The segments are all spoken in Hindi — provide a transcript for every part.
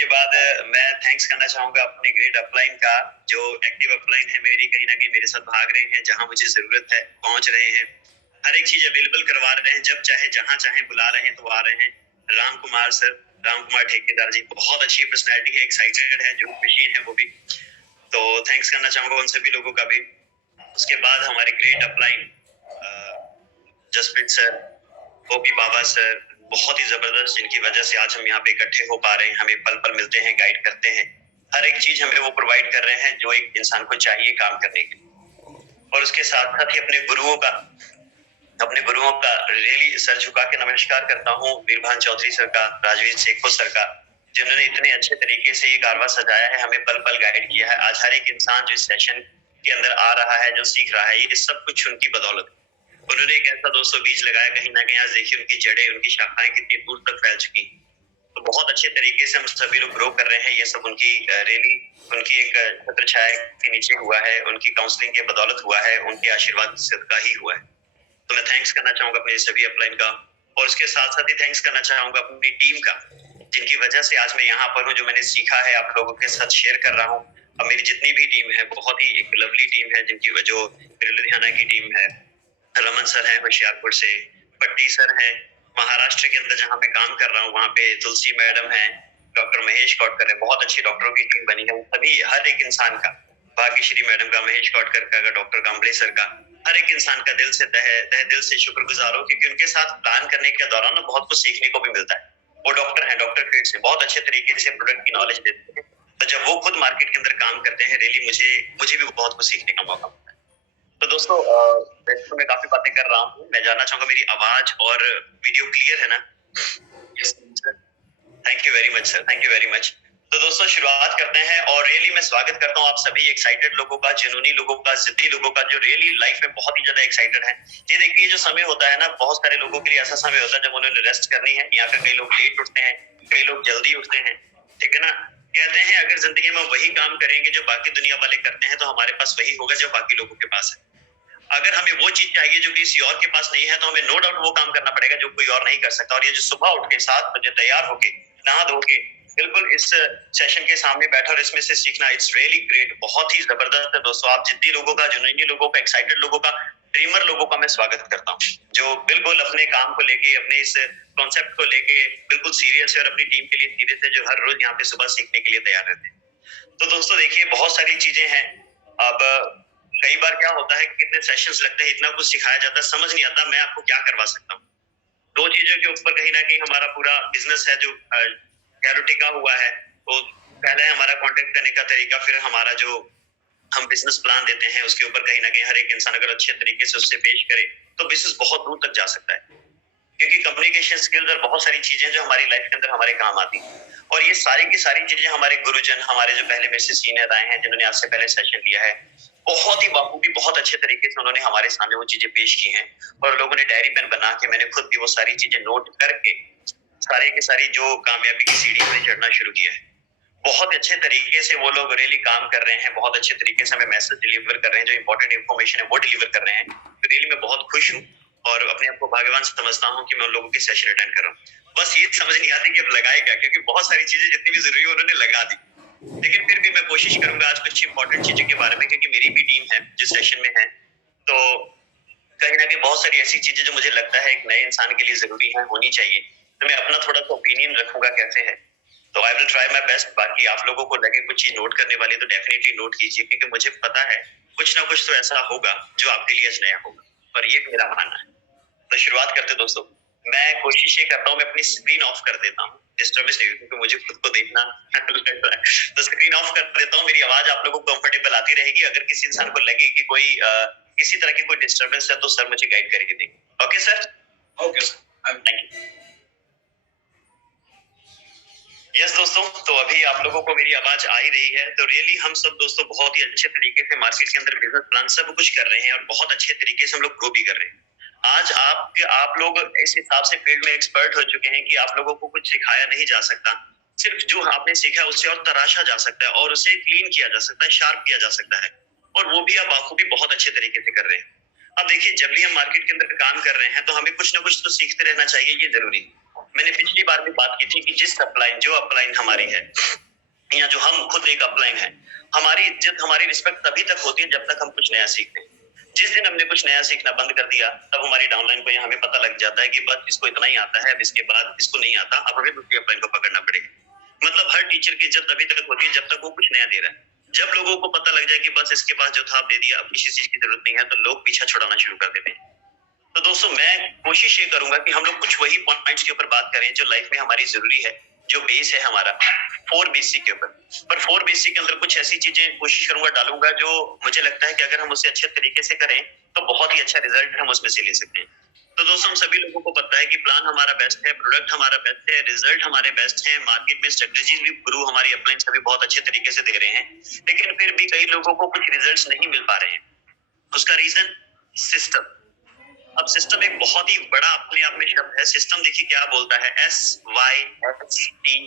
उसके बाद मैं थैंक्स करना चाहूंगा अपने ग्रेट अपलाइन का, जो एक्टिव अपलाइन है मेरी, कहीं ना कहीं मेरे साथ भाग रहे हैं, जहां मुझे जरूरत है पहुंच रहे हैं, हर एक चीज अवेलेबल करवा रहे हैं, जब चाहे जहां चाहे बुला रहे हैं तो आ रहे हैं। राम कुमार सर, राम कुमार ठेकेदार जी बहुत अच्छी पर्सनैलिटी है, एक्साइटेड है, जो मशीन है वो भी, तो थैंक्स करना चाहूंगा उन सभी लोगों का भी। उसके बाद हमारे great upline Jaspreet sir, OP Baba sir, बहुत ही जबरदस्त, जिनकी वजह से आज हम यहाँ पे इकट्ठे हो पा रहे हैं, हमें पल पल मिलते हैं, गाइड करते हैं, हर एक चीज हमें वो प्रोवाइड कर रहे हैं जो एक इंसान को चाहिए काम करने के लिए। और उसके साथ साथ ही अपने गुरुओं का रियली सर झुका के नमस्कार करता हूँ, वीरभान चौधरी सर का, राजवीर शेखो सर का, जिन्होंने इतने अच्छे तरीके से ये कारवा सजाया है, हमें पल पल गाइड किया है। आज हर एक इंसान जो इस सेशन के अंदर आ रहा है, जो सीख रहा है, ये सब कुछ उनकी बदौलत। उन्होंने एक ऐसा 200 बीज लगाया, कहीं ना कहीं आज देखिए उनकी जड़ें, उनकी शाखाएं कितनी दूर तक फैल चुकी। तो बहुत अच्छे तरीके से हम सभी लोग ग्रो कर रहे हैं, ये सब उनकी रैली, उनकी एक छत्र छाया के नीचे हुआ है, उनकी काउंसलिंग के बदौलत हुआ है, उनके आशीर्वाद सदका ही हुआ है। तो मैं थैंक्स करना चाहूंगा अपने सभी अपलाइन का, और उसके साथ साथ ही थैंक्स करना चाहूंगा अपनी टीम का, जिनकी वजह से आज मैं यहाँ पर हूँ, जो मैंने सीखा है आप लोगों के साथ शेयर कर रहा हूँ। अब मेरी जितनी भी टीम है, बहुत ही एक लवली टीम है, जिनकी वजह मेरी लुधियाना की टीम है, रमन सर है होशियारपुर से, पट्टी सर है महाराष्ट्र के अंदर जहाँ मैं काम कर रहा हूँ, वहाँ पे तुलसी मैडम है, डॉक्टर महेश कौटकर है, बहुत अच्छी डॉक्टरों की टीम बनी है। सभी हर एक इंसान का, भाग्यश्री मैडम का, महेश कौटकर का, डॉक्टर कांबले सर का, हर एक इंसान का दिल से तहे दिल से शुक्रगुजार हो, क्योंकि उनके साथ प्लान करने के दौरान ना बहुत कुछ सीखने को भी मिलता है। वो डॉक्टर हैं, डॉक्टर फील्ड से बहुत अच्छे तरीके से प्रोडक्ट की नॉलेज देते हैं, तो जब वो खुद मार्केट के अंदर काम करते हैं, रियली मुझे भी बहुत कुछ सीखने का मौका मिलता है। तो दोस्तों, वैसे तो मैं काफी बातें कर रहा हूँ, मैं जानना चाहूंगा मेरी आवाज और वीडियो क्लियर है ना? Thank you very much sir, thank you very much. तो दोस्तों शुरुआत करते हैं, और रियली मैं स्वागत करता हूँ आप सभी एक्साइटेड लोगों का, जुनूनी लोगों का, जिद्दी लोगों का, जो रियली लाइफ में बहुत ही ज्यादा एक्साइटेड है। ये देखिए, जो समय होता है ना, बहुत सारे लोगों के लिए ऐसा समय होता है जब उन्होंने रेस्ट करनी है, या फिर कई लोग लेट उठते हैं, कई लोग जल्दी उठते हैं, ठीक है ना। कहते हैं अगर जिंदगी में वही काम करेंगे जो बाकी दुनिया वाले करते हैं, तो हमारे पास वही होगा जो बाकी लोगों के पास है। अगर हमें वो चीज चाहिए जो किसी और के पास नहीं है, तो हमें नो डाउट वो काम करना पड़ेगा जो कोई और नहीं कर सकता। और ये जो सुबह उठ के 7 बजे तैयार होके, नहा धो के, बिल्कुल इस सेशन के सामने बैठा और इसमें से सीखना, इट्स रियली ग्रेट, बहुत ही जबरदस्त है दोस्तों। आप जिद्दी लोगों का, जुनूनी लोगों का, एक्साइटेड लोगों का, ड्रीमर लोगों का मैं स्वागत करता हूँ, जो बिल्कुल अपने काम को लेके, अपने इस कॉन्सेप्ट को लेके बिल्कुल सीरियस है, और अपनी टीम के लिए सीरियस है, जो हर रोज यहाँ पे सुबह सीखने के लिए तैयार रहते हैं। तो दोस्तों देखिए, बहुत सारी चीजें हैं। अब कई बार क्या होता है, कितने सेशंस लगते हैं, इतना कुछ सिखाया जाता है, समझ नहीं आता मैं आपको क्या करवा सकता हूँ। दो चीजों के ऊपर कहीं ना कहीं हमारा पूरा बिजनेस है जो कह टिका हुआ है। तो पहला है हमारा कांटेक्ट करने का तरीका, फिर हमारा जो हम बिजनेस प्लान देते हैं, उसके ऊपर कहीं ना कहीं हर एक इंसान अगर अच्छे तरीके से उससे पेश करे, तो बिजनेस बहुत दूर तक जा सकता है, क्योंकि कम्युनिकेशन स्किल्स और बहुत सारी चीजें जो हमारी लाइफ के अंदर हमारे काम आती हैं। और ये सारी की सारी चीजें हमारे गुरुजन, हमारे जो पहले मेरे से सीनियर आए हैं, जिन्होंने आपसे पहले सेशन लिया है, बहुत ही बाखूबी, बहुत अच्छे तरीके से उन्होंने हमारे सामने वो चीजें पेश की हैं। और लोगों ने डायरी पेन बना के, मैंने खुद भी वो सारी चीजें नोट करके, सारी की सारी जो कामयाबी की सीढ़ी पर चढ़ना शुरू किया है। बहुत अच्छे तरीके से वो लोग रियली काम कर रहे हैं, बहुत अच्छे तरीके से हमें मैसेज डिलीवर कर रहे हैं, जो इंपॉर्टेंट इन्फॉर्मेशन है वो डिलीवर कर रहे हैं। तो रियली मैं बहुत खुश हूँ, और अपने आप को भाग्यवान समझता हूँ कि मैं उन लोगों के सेशन अटेंड कर रहा हूँ। बस ये समझ नहीं आती कि अब लगाए क्या, क्योंकि बहुत सारी चीजें जितनी भी जरूरी है उन्होंने लगा दी, लेकिन फिर भी मैं कोशिश करूंगा आज कुछ इंपॉर्टेंट चीजों के बारे में, क्योंकि मेरी भी टीम है जिस सेशन में है, तो कहीं ना कहीं बहुत सारी ऐसी चीजें जो मुझे लगता है एक नए इंसान के लिए जरूरी है, होनी चाहिए, तो मैं अपना थोड़ा सा ओपिनियन रखूंगा कैसे है। तो I will try my best. बाकी आप लोगों को लगे कुछ चीज नोट करने वाली, तो डेफिनेटली नोट कीजिए, क्योंकि मुझे पता है कुछ ना कुछ तो ऐसा होगा जो आपके लिए नया होगा, और ये मेरा मानना है। तो शुरुआत करते दोस्तों। मैं कोशिश ये करता हूँ, मैं अपनी स्क्रीन ऑफ कर देता हूँ, डिस्टर्बेंस नहीं, क्योंकि मुझे खुद को देखना तो स्क्रीन ऑफ कर देता हूँ। मेरी आवाज आप लोगों को कंफर्टेबल आती रहेगी। अगर किसी इंसान को लगे कि कोई किसी तरह की कोई डिस्टर्बेंस है, तो सर मुझे गाइड करके देंगे। Okay sir? Okay sir, thank you. Yes दोस्तों, तो अभी आप लोगों को मेरी आवाज आ ही रही है। तो रियली हम सब दोस्तों बहुत ही अच्छे तरीके से मार्केट के अंदर बिजनेस प्लान सब कुछ कर रहे हैं, और बहुत अच्छे तरीके से हम लोग ग्रो भी कर रहे हैं। आज आप लोग इस हिसाब से फील्ड में एक्सपर्ट हो चुके हैं कि आप लोगों को कुछ सिखाया नहीं जा सकता, सिर्फ जो आपने सीखा उससे और तराशा जा सकता है, और उसे क्लीन किया जा सकता है, शार्प किया जा सकता है, और वो भी आप बाखूबी बहुत अच्छे तरीके से कर रहे हैं। अब देखिए, जब भी हम मार्केट के अंदर काम कर रहे हैं, तो हमें कुछ ना कुछ तो सीखते रहना चाहिए, ये जरूरी। मैंने पिछली बार भी बात की थी कि जिस अपलाइन, जो अपलाइन हमारी है, या जो हम खुद एक अपलाइन है, हमारी इज्जत, हमारी रिस्पेक्ट तभी तक होती है जब तक हम कुछ नया सीखते हैं। जिस दिन हमने कुछ नया सीखना बंद कर दिया, तब हमारी डाउनलाइन को हमें पता लग जाता है कि बस इसको इतना ही आता है, अब इसके बाद इसको नहीं आता, अब हमें दूसरी अपलाइन को पकड़ना पड़ेगा। मतलब हर टीचर की इज्जत तभी तक होती है जब तक वो कुछ नया दे रहा है। जब लोगों को पता लग जाए कि बस इसके पास जो था आप दे दिया, अब किसी चीज की जरूरत नहीं है, तो लोग पीछा छुड़ाना शुरू कर देते हैं। तो दोस्तों, मैं कोशिश ये करूंगा कि हम लोग कुछ वही पॉइंट्स के ऊपर बात करें जो लाइफ में हमारी जरूरी है, जो बेस है हमारा 4 बेसिक के ऊपर। पर 4 बेसिक के अंदर कुछ ऐसी चीजें कोशिश करूंगा डालूंगा जो मुझे लगता है कि अगर हम उसे अच्छे तरीके से करें तो बहुत ही अच्छा रिजल्ट हम उसमें से ले सकते हैं। तो दोस्तों, हम सभी लोगों को पता है कि प्लान हमारा बेस्ट है, प्रोडक्ट हमारा बेस्ट है, रिजल्ट हमारे बेस्ट है, मार्केट में स्ट्रेटेजीज भी गुरु हमारी अपलाइन सभी बहुत अच्छे तरीके से दे रहे हैं, लेकिन फिर भी कई लोगों को कुछ रिजल्ट्स नहीं मिल पा रहे हैं। उसका रीजन सिस्टम। अब सिस्टम एक बहुत ही बड़ा अपने आप में शब्द है। सिस्टम देखिए क्या बोलता है, SYSTEM,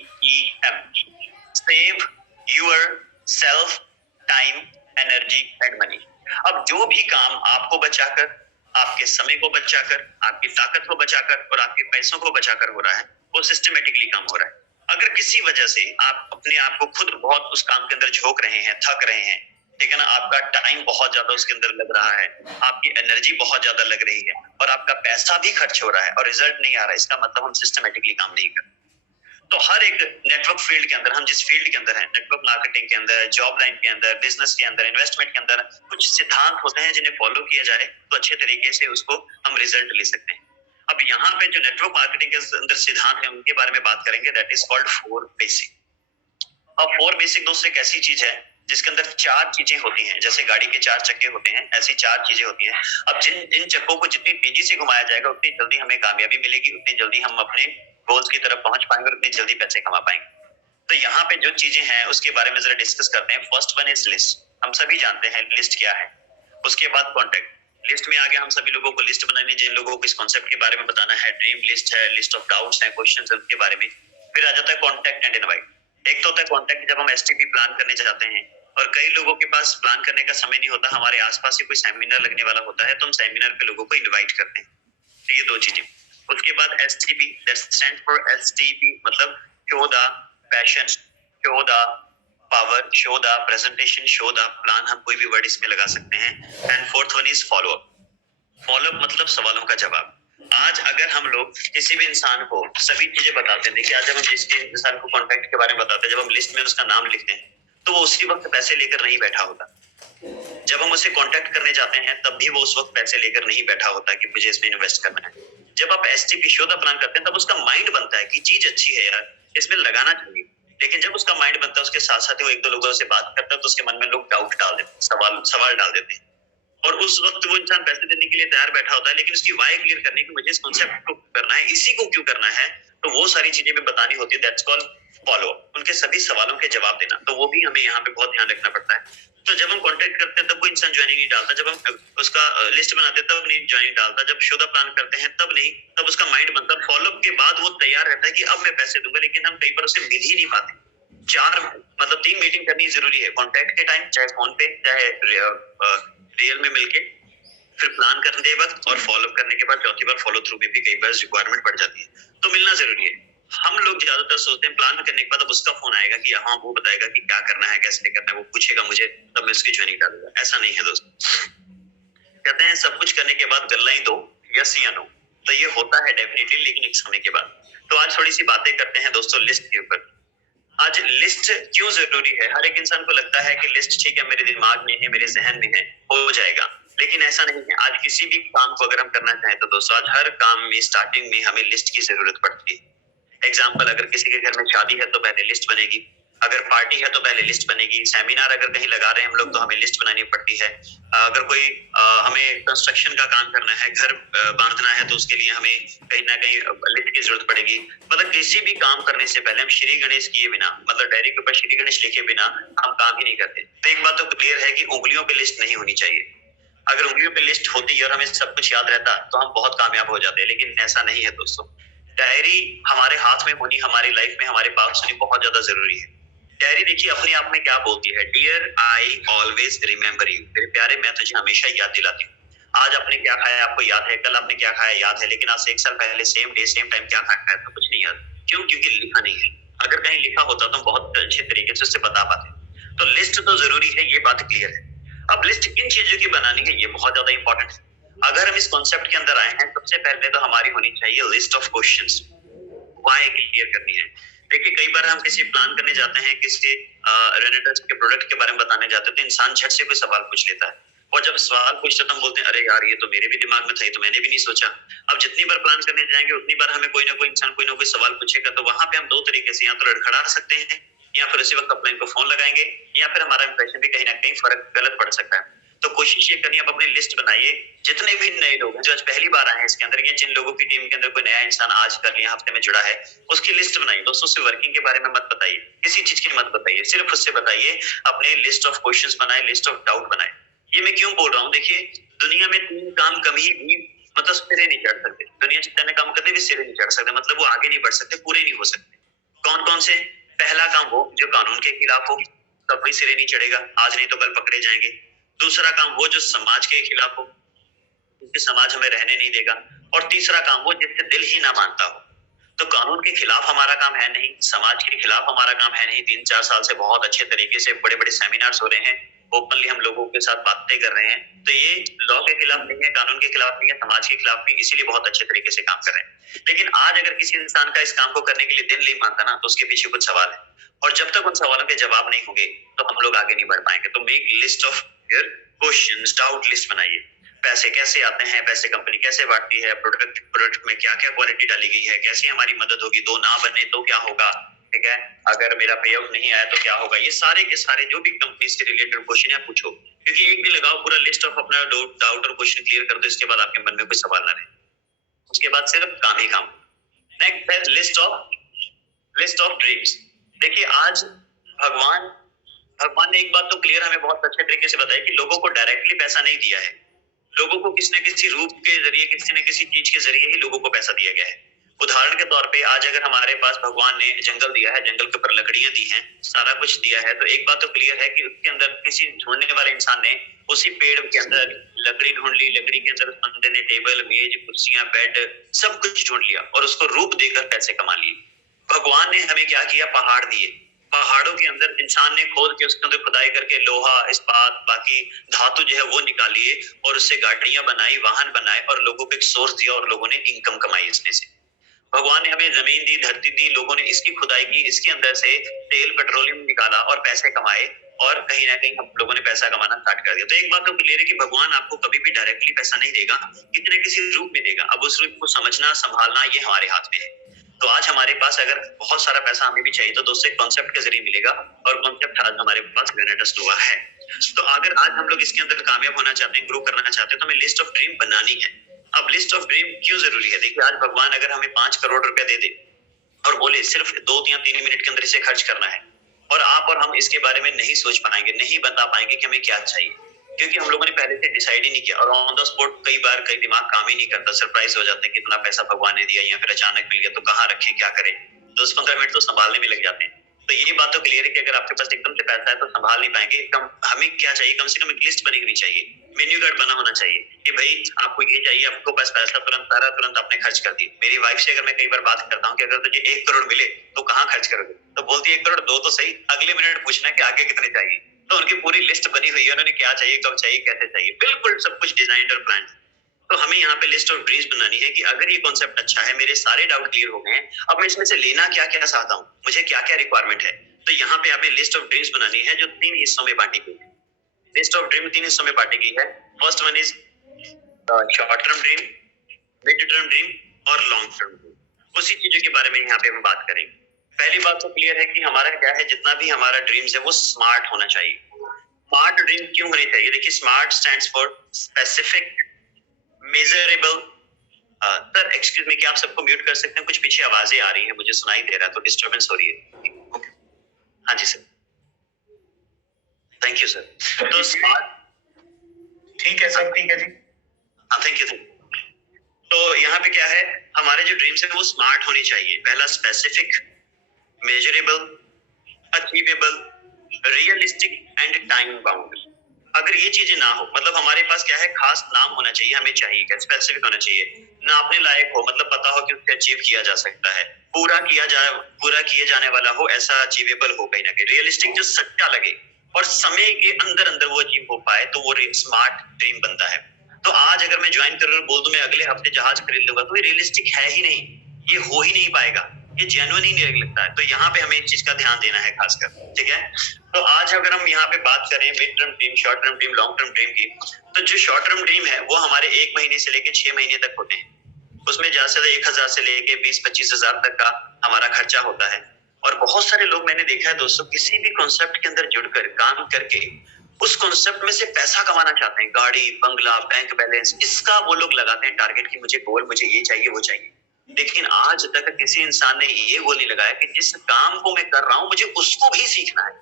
save yourself, time, energy and money. अब जो भी काम आपको बचाकर, आपके समय को बचाकर, आपकी ताकत को बचाकर और आपके पैसों को बचाकर हो रहा है, वो सिस्टमेटिकली काम हो रहा है। अगर किसी वजह से आप अपने आप को खुद बहुत उस काम के अंदर झोंक रहे हैं, थक रहे हैं, ठीक है ना, आपका टाइम बहुत ज्यादा उसके अंदर लग रहा है, आपकी एनर्जी बहुत ज्यादा लग रही है और आपका पैसा भी खर्च हो रहा है और रिजल्ट नहीं आ रहा है, इसका मतलब हम सिस्टमेटिकली काम नहीं कर रहे। तो हर एक नेटवर्क फील्ड के अंदर, हम जिस फील्ड के अंदर हैं, नेटवर्क मार्केटिंग के अंदर, जॉब लाइन के अंदर, बिजनेस के अंदर, इन्वेस्टमेंट के अंदर, कुछ सिद्धांत होते हैं जिन्हें फॉलो किया जाए तो अच्छे तरीके से उसको हम रिजल्ट ले सकते हैं। अब यहाँ पे जो नेटवर्क मार्केटिंग के अंदर सिद्धांत है उनके बारे में बात करेंगे, दैट इज कॉल्ड 4 बेसिक। अब 4 बेसिक दोस्तों एक ऐसी चीज है जिसके अंदर 4 चीजें होती हैं, जैसे गाड़ी के 4 चक्के होते हैं, ऐसी 4 चीजें होती हैं। अब जिन चक्कों को जितनी तेजी से घुमाया जाएगा उतनी जल्दी हमें कामयाबी मिलेगी, उतनी जल्दी हम अपने गोल्स की तरफ पहुंच पाएंगे और उतनी जल्दी पैसे कमा पाएंगे। तो यहाँ पे जो चीजें हैं उसके बारे में जरा डिस्कस करते हैं। First one is list. हम सभी जानते हैं लिस्ट क्या है। उसके बाद कॉन्टेक्ट। लिस्ट में आगे हम सभी लोगों को लिस्ट बनानी, जिन लोगों को इस कॉन्सेप्ट के बारे में बताना है, ड्रीम लिस्ट है, लिस्ट ऑफ डाउट्स है, क्वेश्चंस के बारे में। फिर आ जाता है कॉन्टेक्ट एंड इनवाइट। एक तो होता है कॉन्टेक्ट, जब हम एसटीपी प्लान करने जाते हैं और कई लोगों के पास प्लान करने का समय नहीं होता, हमारे आसपास ही कोई सेमिनार लगने वाला होता है तो हम सेमिनार पे लोगों को इनवाइट करते हैं। तो ये 2 चीजें। उसके बाद STP, that stand for STP, मतलब show the passion, show the power, show the presentation, show the plan, हम कोई भी वर्ड इसमें लगा सकते हैं। And fourth one is follow up. Follow up मतलब सवालों का जवाब। आज अगर हम लोग किसी भी इंसान को सभी चीजें बताते हैं, देखिए आज जब हम जिस इंसान को कॉन्टेक्ट के बारे में बताते हैं, जब हम लिस्ट में उसका नाम लिखते हैं तो वो उसी वक्त पैसे लेकर नहीं बैठा होता। जब हम उसे कांटेक्ट करने जाते हैं तब भी वो उस वक्त पैसे लेकर नहीं बैठा होता कि मुझे इसमें इन्वेस्ट करना है। जब आप एसटीपी शो द प्लान करते हैं तब उसका माइंड बनता है कि चीज अच्छी है यार, इसमें लगाना चाहिए। लेकिन जब उसका माइंड बनता है, उसके साथ साथ वो 1-2 लोगों से बात करता है तो उसके मन में लोग डाउट डाल देते हैं, सवाल डाल देते हैं और उस वक्त वो इंसान पैसे देने के लिए तैयार बैठा होता है, लेकिन उसकी वाई क्लियर करने की, मुझे इस कॉन्सेप्ट को करना है, इसी को क्यों करना है, तो वो सारी चीजें भी बतानी होती है। That's called follow up. उनके सभी सवालों के जवाब देना, तो वो भी हमें यहाँ पे बहुत ध्यान रखना पड़ता है। तो जब हम कांटेक्ट करते हैं तब कोई इंसान ज्वाइनिंग नहीं डालता, जब हम उसका लिस्ट बनाते हैं तब नहीं ज्वाइनिंग डालता, जब शो द प्लान करते हैं तब नहीं, तब उसका माइंड बनता है। फॉलो अप के बाद वो तैयार रहता है कि अब मैं पैसे दूंगा, लेकिन हम कई बार उसे मिल ही नहीं पाते। 4 मतलब 3 मीटिंग करनी जरूरी है कांटेक्ट के टाइम, चाहे फोन पे चाहे रियल में मिलके, फिर प्लान करने वक्त और फॉलो करने के बाद चौथी बार फॉलो थ्रू में भी कई बार रिक्वायरमेंट पड़ जाती है, तो मिलना जरूरी है। हम लोग ज्यादातर सोचते हैं प्लान करने के बाद अब उसका फोन आएगा कि हाँ वो बताएगा कि क्या करना है, कैसे करना है, वो पूछेगा मुझे, तब मैं उसकी ज्वाइनिंग डालूंगा। ऐसा नहीं है दोस्तों। कहते हैं सब कुछ करने के बाद गल्ला ही दो, यस या नो। तो ये होता है डेफिनेटली, लेकिन एक समय के बाद। तो आज थोड़ी सी बातें करते हैं दोस्तों लिस्ट के ऊपर। आज लिस्ट क्यों जरूरी है? हर एक इंसान को लगता है कि लिस्ट ठीक है, मेरे दिमाग में है, मेरे जहन में है, हो जाएगा, लेकिन ऐसा नहीं है। आज किसी भी काम को अगर हम करना चाहें तो दोस्तों आज हर काम में स्टार्टिंग में हमें लिस्ट की जरूरत पड़ती है। एग्जाम्पल, अगर किसी के घर में शादी है तो पहले लिस्ट बनेगी, अगर पार्टी है तो पहले लिस्ट बनेगी, सेमिनार अगर कहीं लगा रहे हैं हम लोग तो हमें लिस्ट बनानी पड़ती है। अगर कोई हमें कंस्ट्रक्शन का काम करना है, घर बांधना है, तो उसके लिए हमें कहीं ना कहीं लिस्ट की जरूरत पड़ेगी। मतलब किसी भी काम करने से पहले हम श्री गणेश किए बिना, मतलब डायरी के ऊपर श्री गणेश लिखे बिना हम काम ही नहीं करते। तो एक बात तो क्लियर है कि उंगलियों पे लिस्ट नहीं होनी चाहिए। अगर उंगलियों पे लिस्ट होती और हमें सब कुछ याद रहता तो हम बहुत कामयाब हो जाते, लेकिन ऐसा नहीं है दोस्तों। डायरी हमारे हाथ में होनी, हमारी लाइफ में हमारे पास होनी बहुत ज्यादा जरूरी है। डायरी देखिए अपने आप में क्या बोलती है, dear I always remember you, मेरे प्यारे मैं तुझे हमेशा याद दिलाती हूँ। आज आपने क्या खाया आपको याद है, कल आपने क्या खाया याद है, लेकिन आज से 1 साल पहले सेम डे सेम टाइम क्या खाया था कुछ नहीं याद। क्यों? क्योंकि लिखा नहीं है। अगर कहीं लिखा होता तो हम बहुत अच्छे तरीके से उससे बता पाते। तो लिस्ट तो जरूरी है, ये बात क्लियर है। अब लिस्ट किन चीजों की बनानी है, ये बहुत ज्यादा इंपॉर्टेंट है। अगर हम इस कॉन्सेप्ट के अंदर आए हैं, सबसे पहले तो हमारी होनी चाहिए list of questions, why clear करनी है। देखिए कई बार हम किसी प्लान करने जाते हैं, किसी रेनेटर्स के प्रोडक्ट के बारे में बताने जाते हैं, तो इंसान झट से कोई सवाल पूछ लेता है, और जब सवाल पूछते तो हम बोलते हैं अरे यार ये तो मेरे भी दिमाग में था, ये तो मैंने भी नहीं सोचा। अब जितनी बार प्लान करने जाएंगे उतनी बार हमें कोई ना कोई इंसान कोई ना कोई सवाल पूछेगा, तो वहां पे हम दो तरीके से या तो लड़खड़ा सकते हैं, या फिर उसी वक्त अपने को फोन लगाएंगे, या फिर हमारा इंप्रेशन भी कहीं ना कहीं फर्क गलत पड़ सकता है। तो कोशिश ये करिए, आप अपनी लिस्ट बनाइए, जितने भी नए लोग हैं जो आज पहली बार आए हैं इसके अंदर, या जिन लोगों की टीम के अंदर कोई नया इंसान आज कल या हफ्ते में जुड़ा है, उसकी लिस्ट बनाइए। दोस्तों उससे वर्किंग के बारे में मत बताइए, किसी चीज की मत बताइए, सिर्फ उससे बताइए अपने लिस्ट ऑफ क्वेश्चंस बनाए, लिस्ट ऑफ डाउट बनाए। ये मैं क्यों बोल रहा हूँ, देखिए दुनिया में 3 काम कभी भी मतलब सिरे नहीं चढ़ सकते, दुनिया जितने काम कभी भी सिरे नहीं चढ़ सकते, मतलब वो आगे नहीं बढ़ सकते, पूरे नहीं हो सकते। कौन कौन से? पहला काम वो जो कानून के खिलाफ हो, कभी सिरे नहीं चढ़ेगा, आज नहीं तो कल पकड़े जाएंगे। दूसरा काम वो जो समाज के खिलाफ हो, क्योंकि समाज हमें रहने नहीं देगा। और तीसरा काम वो जिससे दिल ही ना मानता हो। तो कानून के खिलाफ हमारा काम है नहीं, समाज के खिलाफ हमारा काम है नहीं। 3-4 साल से बहुत अच्छे तरीके से बड़े बड़े सेमिनार्स हो रहे हैं, ओपनली हम लोगों के साथ बातें कर रहे हैं, तो ये लॉ के खिलाफ नहीं है, कानून के खिलाफ नहीं है, समाज के खिलाफ नहीं, इसीलिए बहुत अच्छे तरीके से काम कर रहे हैं। लेकिन आज अगर किसी इंसान का इस काम को करने के लिए दिल नहीं मानता ना, तो उसके पीछे कुछ सवाल है, और जब तक उन सवालों के जवाब नहीं होंगे तो हम लोग आगे नहीं बढ़ पाएंगे। तो make list of your questions, doubt list बनाइए। पैसे कैसे आते हैं, पैसे कंपनी कैसे बांटती है, प्रोडक्ट में क्या क्या क्वालिटी डाली गई है, कैसे हमारी मदद होगी, दो ना बने तो क्या होगा, ठीक है, अगर मेरा पे आउट नहीं आया तो क्या होगा। ये सारे के सारे जो भी कंपनी से रिलेटेड क्वेश्चन है पूछो, क्योंकि एक दिन लगाओ पूरा लिस्ट ऑफ अपना डाउट और क्वेश्चन क्लियर कर दो, इसके बाद आपके मन में कोई सवाल ना रहे, उसके बाद सिर्फ काम ही काम। नेक्स्ट है लिस्ट ऑफ ड्रीम्स। देखिए आज भगवान भगवान ने एक बात तो क्लियर हमें बहुत अच्छे तरीके से बताई कि लोगों को डायरेक्टली पैसा नहीं दिया है, लोगों को किसी न किसी रूप के जरिए, किसी न किसी चीज के जरिए ही लोगों को पैसा दिया गया है। उदाहरण के तौर पे आज अगर हमारे पास भगवान ने जंगल दिया है, जंगल के ऊपर लकड़ियां दी हैं, सारा कुछ दिया है, तो एक बात तो क्लियर है कि उसके अंदर किसी ढूंढने वाले इंसान ने उसी पेड़ के अंदर लकड़ी ढूंढ ली, लकड़ी के अंदर बंदे ने टेबल, मेज, कुर्सियां, बेड सब कुछ ढूंढ लिया और उसको रूप देकर पैसे कमा लिए। भगवान ने हमें क्या किया? पहाड़ दिए, पहाड़ों के अंदर इंसान ने खोद के उसके अंदर खुदाई करके लोहा, इस्पात, बाकी धातु जो है वो निकालिए और उससे गाड़ियां बनाई, वाहन बनाए और लोगों को एक सोर्स दिया और लोगों ने इनकम कमाई इसमें से। भगवान ने हमें जमीन दी, धरती दी, लोगों ने इसकी खुदाई की, इसके अंदर से तेल, पेट्रोलियम निकाला और पैसे कमाए, और कहीं ना कहीं हम लोगों ने पैसा कमाना स्टार्ट कर दिया। तो एक बात तो क्लियर है कि भगवान आपको कभी भी डायरेक्टली पैसा नहीं देगा, किसी न किसी रूप में देगा। अब उस रूप को समझना, संभालना ये हमारे हाथ में है। तो आज हमारे पास अगर बहुत सारा पैसा हमें भी चाहिए तो दोस्तों एक कॉन्सेप्ट के जरिए मिलेगा, और कॉन्सेप्ट आज हमारे पास ग्रेनेटस नोवा है। तो अगर आज हम लोग इसके अंदर कामयाब होना चाहते हैं, ग्रो करना चाहते हैं, तो हमें लिस्ट ऑफ ड्रीम बनानी है। अब लिस्ट ऑफ ड्रीम क्यों जरूरी है? देखिए आज भगवान अगर हमें 5 करोड़ रुपए दे दे और बोले सिर्फ 2 या 3 मिनट के अंदर इसे खर्च करना है, और आप और हम इसके बारे में नहीं सोच पाएंगे, नहीं बता पाएंगे कि हमें क्या चाहिए, क्योंकि हम लोगों ने पहले से डिसाइड ही नहीं किया, और ऑन द स्पॉट कई बार कई दिमाग काम ही नहीं करता, सरप्राइज हो जाते हैं कितना पैसा भगवान ने दिया, या फिर अचानक मिल गया तो कहाँ रखे, क्या करे, 10-15 मिनट तो संभालने में लग जाते हैं। तो ये बात तो क्लियर है कि अगर आपके पास एकदम से पैसा है तो संभाल नहीं पाएंगे। हमें क्या चाहिए? कम से कम एक लिस्ट बनी हुई चाहिए, मेन्यू कार्ड बना होना चाहिए कि भाई आपको ये चाहिए, आपको पास पैसा तुरंत सारा तुरंत आपने खर्च कर दी। मेरी वाइफ से अगर मैं कई बार बात करता हूँ कि अगर तुझे 1 करोड़ मिले तो कहाँ खर्च करोगे, तो बोलती है 1 करोड़ दो तो सही, अगले मिनट पूछना कि आगे कितने चाहिए। तो उनकी पूरी लिस्ट बनी हुई है, उन्होंने क्या चाहिए, कब चाहिए, कैसे चाहिए, बिल्कुल सब कुछ डिजाइन और प्लान। तो हमें यहाँ पे लिस्ट ऑफ ड्रीम्स बनानी है कि अगर ये कॉन्सेप्ट अच्छा है, मेरे सारे डाउट क्लियर हो गए हैं, अब मैं इसमें से लेना क्या क्या चाहता हूँ, मुझे क्या क्या रिक्वायरमेंट है। तो यहाँ पे हमें लिस्ट ऑफ ड्रीम्स बनानी है जो 3 हिस्सों में बांटी गई है। लिस्ट ऑफ ड्रीम 3 हिस्सों में बांटी गई है। First one is short term dream, mid term dream और लॉन्ग टर्म ड्रीम। उसी चीजों के बारे में यहाँ पे हम बात करेंगे। पहली बात तो क्लियर है कि हमारा क्या है, जितना भी हमारा ड्रीम्स है वो स्मार्ट होना चाहिए। स्मार्ट ड्रीम क्यों होनी चाहिए? देखिए smart stands for specific, measurable. Sir excuse me, क्या आप सबको म्यूट कर सकते हैं? कुछ पीछे आवाजें आ रही है, मुझे सुनाई दे रहा है, तो डिस्टर्बेंस हो रही है। ओके, हाँ जी सर, थैंक यू सर। तो स्मार्ट, ठीक है सर, ठीक है जी, हाँ थैंक यू। तो यहाँ पे क्या है, हमारे जो ड्रीम्स है वो स्मार्ट होनी चाहिए। पहला specific, measurable, achievable, realistic and time bound. अगर ये चीजें ना हो, मतलब हमारे पास क्या है, खास नाम होना चाहिए, हमें चाहिए क्या, स्पेसिफिक होना चाहिए, ना अपने लायक हो, मतलब पता हो कि उससे अचीव किया जा सकता है, पूरा किए जाने वाला हो, ऐसा अचीवेबल हो, कहीं ना कहीं रियलिस्टिक, जो सच्चा लगे और समय के अंदर अंदर वो अचीव हो पाए, तो वो स्मार्ट ड्रीम बनता है। तो आज अगर मैं ज्वाइन कर बोल दूं मैं अगले हफ्ते जहाज खरीद लूंगा, तो ये रियलिस्टिक है ही नहीं, ये हो ही नहीं पाएगा, ये जेन्युइन ही नहीं लगता है। तो यहाँ पे हमें इस चीज का ध्यान देना है खासकर, ठीक है। तो आज अगर हम यहाँ पे बात करें mid term dream, short term dream, long term dream की, तो जो शॉर्ट टर्म ड्रीम है वो हमारे 1 महीने से लेके 6 महीने तक होते हैं। उसमें ज्यादा से ज्यादा 1,000 से लेके 20-25 हजार तक का हमारा खर्चा होता है। और बहुत सारे लोग मैंने देखा है दोस्तों, किसी भी कॉन्सेप्ट के अंदर जुड़कर काम करके उस कॉन्सेप्ट में से पैसा कमाना चाहते हैं, गाड़ी, बंगला, बैंक बैलेंस, इसका वो लोग लगाते हैं टारगेट की मुझे गोल, मुझे ये चाहिए, वो चाहिए। लेकिन आज तक किसी इंसान ने ये गोल नहीं लगाया कि जिस काम को मैं कर रहा हूं मुझे उसको भी सीखना है,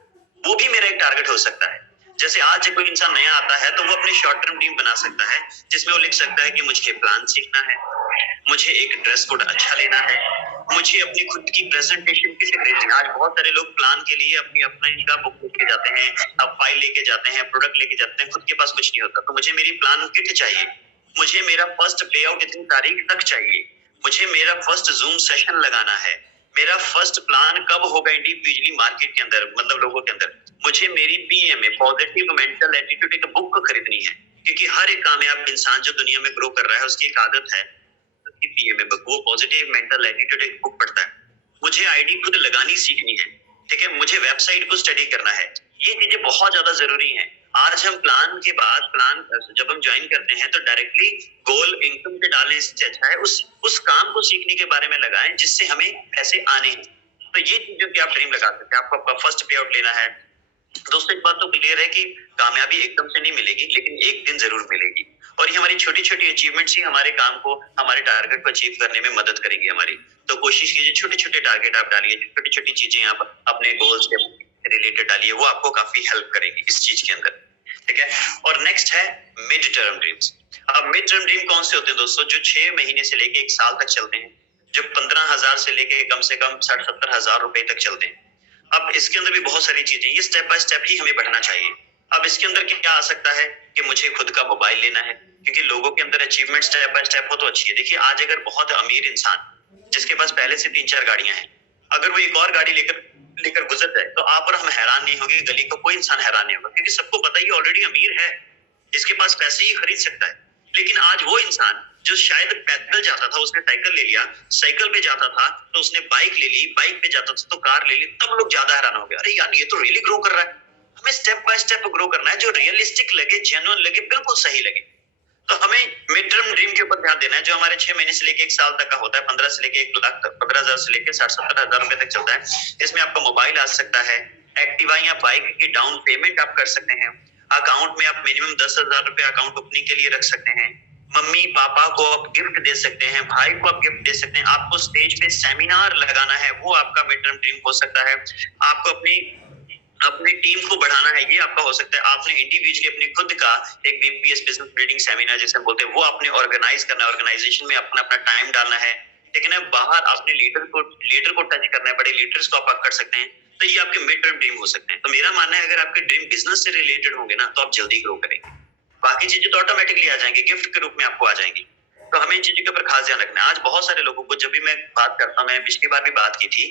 वो भी मेरा एक टारगेट हो सकता है। जैसे आज कोई इंसान नया आता है तो वो अपनी शॉर्ट टर्म ड्रीम बना सकता है, जिसमें वो लिख सकता है कि मुझे प्लान सीखना है, मुझे एक ड्रेस कोड अच्छा लेना है, मुझे अपनी खुद की प्रेजेंटेशन किसे खरीदनी है। आज बहुत सारे लोग प्लान के लिए अपनी अपना इनका बुक लेके जाते हैं, अब फाइल लेके जाते हैं, प्रोडक्ट लेके जाते हैं, खुद के पास कुछ नहीं होता। तो मुझे मेरी प्लान किट चाहिए, मुझे मेरा फर्स्ट पे आउट इतनी तारीख तक चाहिए, मुझे मेरा फर्स्ट जूम सेशन लगाना है, मेरा फर्स्ट प्लान कब होगा इंडिविजुअली मार्केट के अंदर, मतलब लोगों के अंदर, मुझे मेरी पीएमए पॉजिटिव मेंटल एटीट्यूड की बुक खरीदनी है। क्योंकि हर एक कामयाब इंसान जो दुनिया में ग्रो कर रहा है उसकी एक आदत है, पीएमए बुक, वो पॉजिटिव मेंटल एटीट्यूड एक बुक पढ़ता है। मुझे आईडी खुद लगानी सीखनी है, ठीक है, मुझे वेबसाइट को स्टडी करना है। ये चीजें बहुत ज्यादा जरूरी हैं। आज हम प्लान के बाद प्लान जब हम ज्वाइन करते हैं तो डायरेक्टली गोल इनकम पे डालने से अच्छा है उस काम को सीखने के बारे में लगाएं जिससे हमें पैसे आने हैं। तो ये चीजों की आप ड्रीम लगा सकते हैं। आपको फर्स्ट पे आउट लेना है दोस्तों, एक बात तो क्लियर है कि कामयाबी एकदम से नहीं मिलेगी, लेकिन एक दिन जरूर मिलेगी। और ये हमारी छोटी छोटी अचीवमेंट्स ही हमारे काम को, हमारे टारगेट को अचीव करने में मदद करेगी हमारी। तो कोशिश कीजिए छोटे छोटे टारगेट आप डालिए, छोटी छोटी चीजें आप अपने गोल्स के रिलेटेड डालिए, वो आपको काफी हेल्प करेगी इस चीज के अंदर, ठीक है। और नेक्स्ट है मिड टर्म ड्रीम्स। अब मिड टर्म ड्रीम कौन से होते हैं दोस्तों? जो 6 महीने से लेके 1 साल तक चलते हैं, जो 15,000 से लेके कम से कम 60-70 हजार रुपए तक चलते हैं। अब इसके अंदर भी बहुत सारी चीजें, ये स्टेप बाय स्टेप ही हमें बढ़ना चाहिए। अब इसके अंदर क्या आ सकता है कि मुझे खुद का मोबाइल लेना है, क्योंकि लोगों के अंदर अचीवमेंट स्टेप बाय स्टेप हो तो अच्छी है। देखिए आज अगर बहुत अमीर इंसान जिसके पास पहले से 3-4 गाड़ियां हैं, अगर वो एक और गाड़ी लेकर लेकर गुजर जाए तो आप और हम हैरान नहीं होंगे, गली का कोई इंसान हैरान नहीं होगा, क्योंकि सबको पता है ये ऑलरेडी अमीर है, इसके पास पैसे ही खरीद सकता है। लेकिन आज वो इंसान जो शायद पैदल जाता था उसने साइकिल ले लिया, साइकिल पे जाता था तो उसने बाइक ले ली, बाइक पे जाता था तो कार ले ली, तब लोग ज्यादा हैरान हो गए, अरे यार ये तो रियली ग्रो कर रहा है। हमें स्टेप बाय स्टेप ग्रो करना है, जो रियलिस्टिक लगे, जेन्युइन लगे, बिल्कुल सही लगे। तो हमें मिड टर्म ड्रीम के ऊपर ध्यान देना है, जो हमारे 6 महीने से लेके 1 साल तक का होता है, 15 से लेके 1 लाख तक, 15,000 से लेके 60-70 हजार रुपए तक चलता है। इसमें आपका मोबाइल आ सकता है, एक्टिवा या बाइक की डाउन पेमेंट आप कर सकते हैं, अकाउंट में आप मिनिमम 10,000 रुपए अकाउंट ओपनिंग के लिए रख सकते हैं, मम्मी पापा को आप गिफ्ट दे सकते हैं, भाई को आप गिफ्ट दे सकते हैं, आपको स्टेज पे सेमिनार लगाना है, वो आपका मिड टर्म ड्रीम हो सकता है। आपको अपनी अपनी टीम को बढ़ाना है, ये आपका हो सकता है। आपने इंडिविजुअली अपनी खुद का एक बीपीएस बिजनेस बिल्डिंग सेमिनार जिसे हम बोलते हैं वो आपने ऑर्गेनाइज करना है, ऑर्गेनाइजेशन में अपना अपना टाइम डालना है, लेकिन बाहर आपने लीडर को टच करना है, बड़े लीडर्स को आप कर सकते हैं। तो ये आपके मिड टर्म ड्रीम हो सकते हैं। तो मेरा मानना है अगर आपके ड्रीम बिजनेस से रिलेटेड होंगे ना तो आप जल्दी ग्रो करेंगे, बाकी चीजें तो ऑटोमेटिकली आ जाएंगी, गिफ्ट के रूप में आपको आ जाएंगी। तो हमें इन चीजों के ऊपर खास ध्यान रखना है। आज बहुत सारे लोगों को, जब भी मैं बात करता हूँ, मैंने पिछली बार भी बात की थी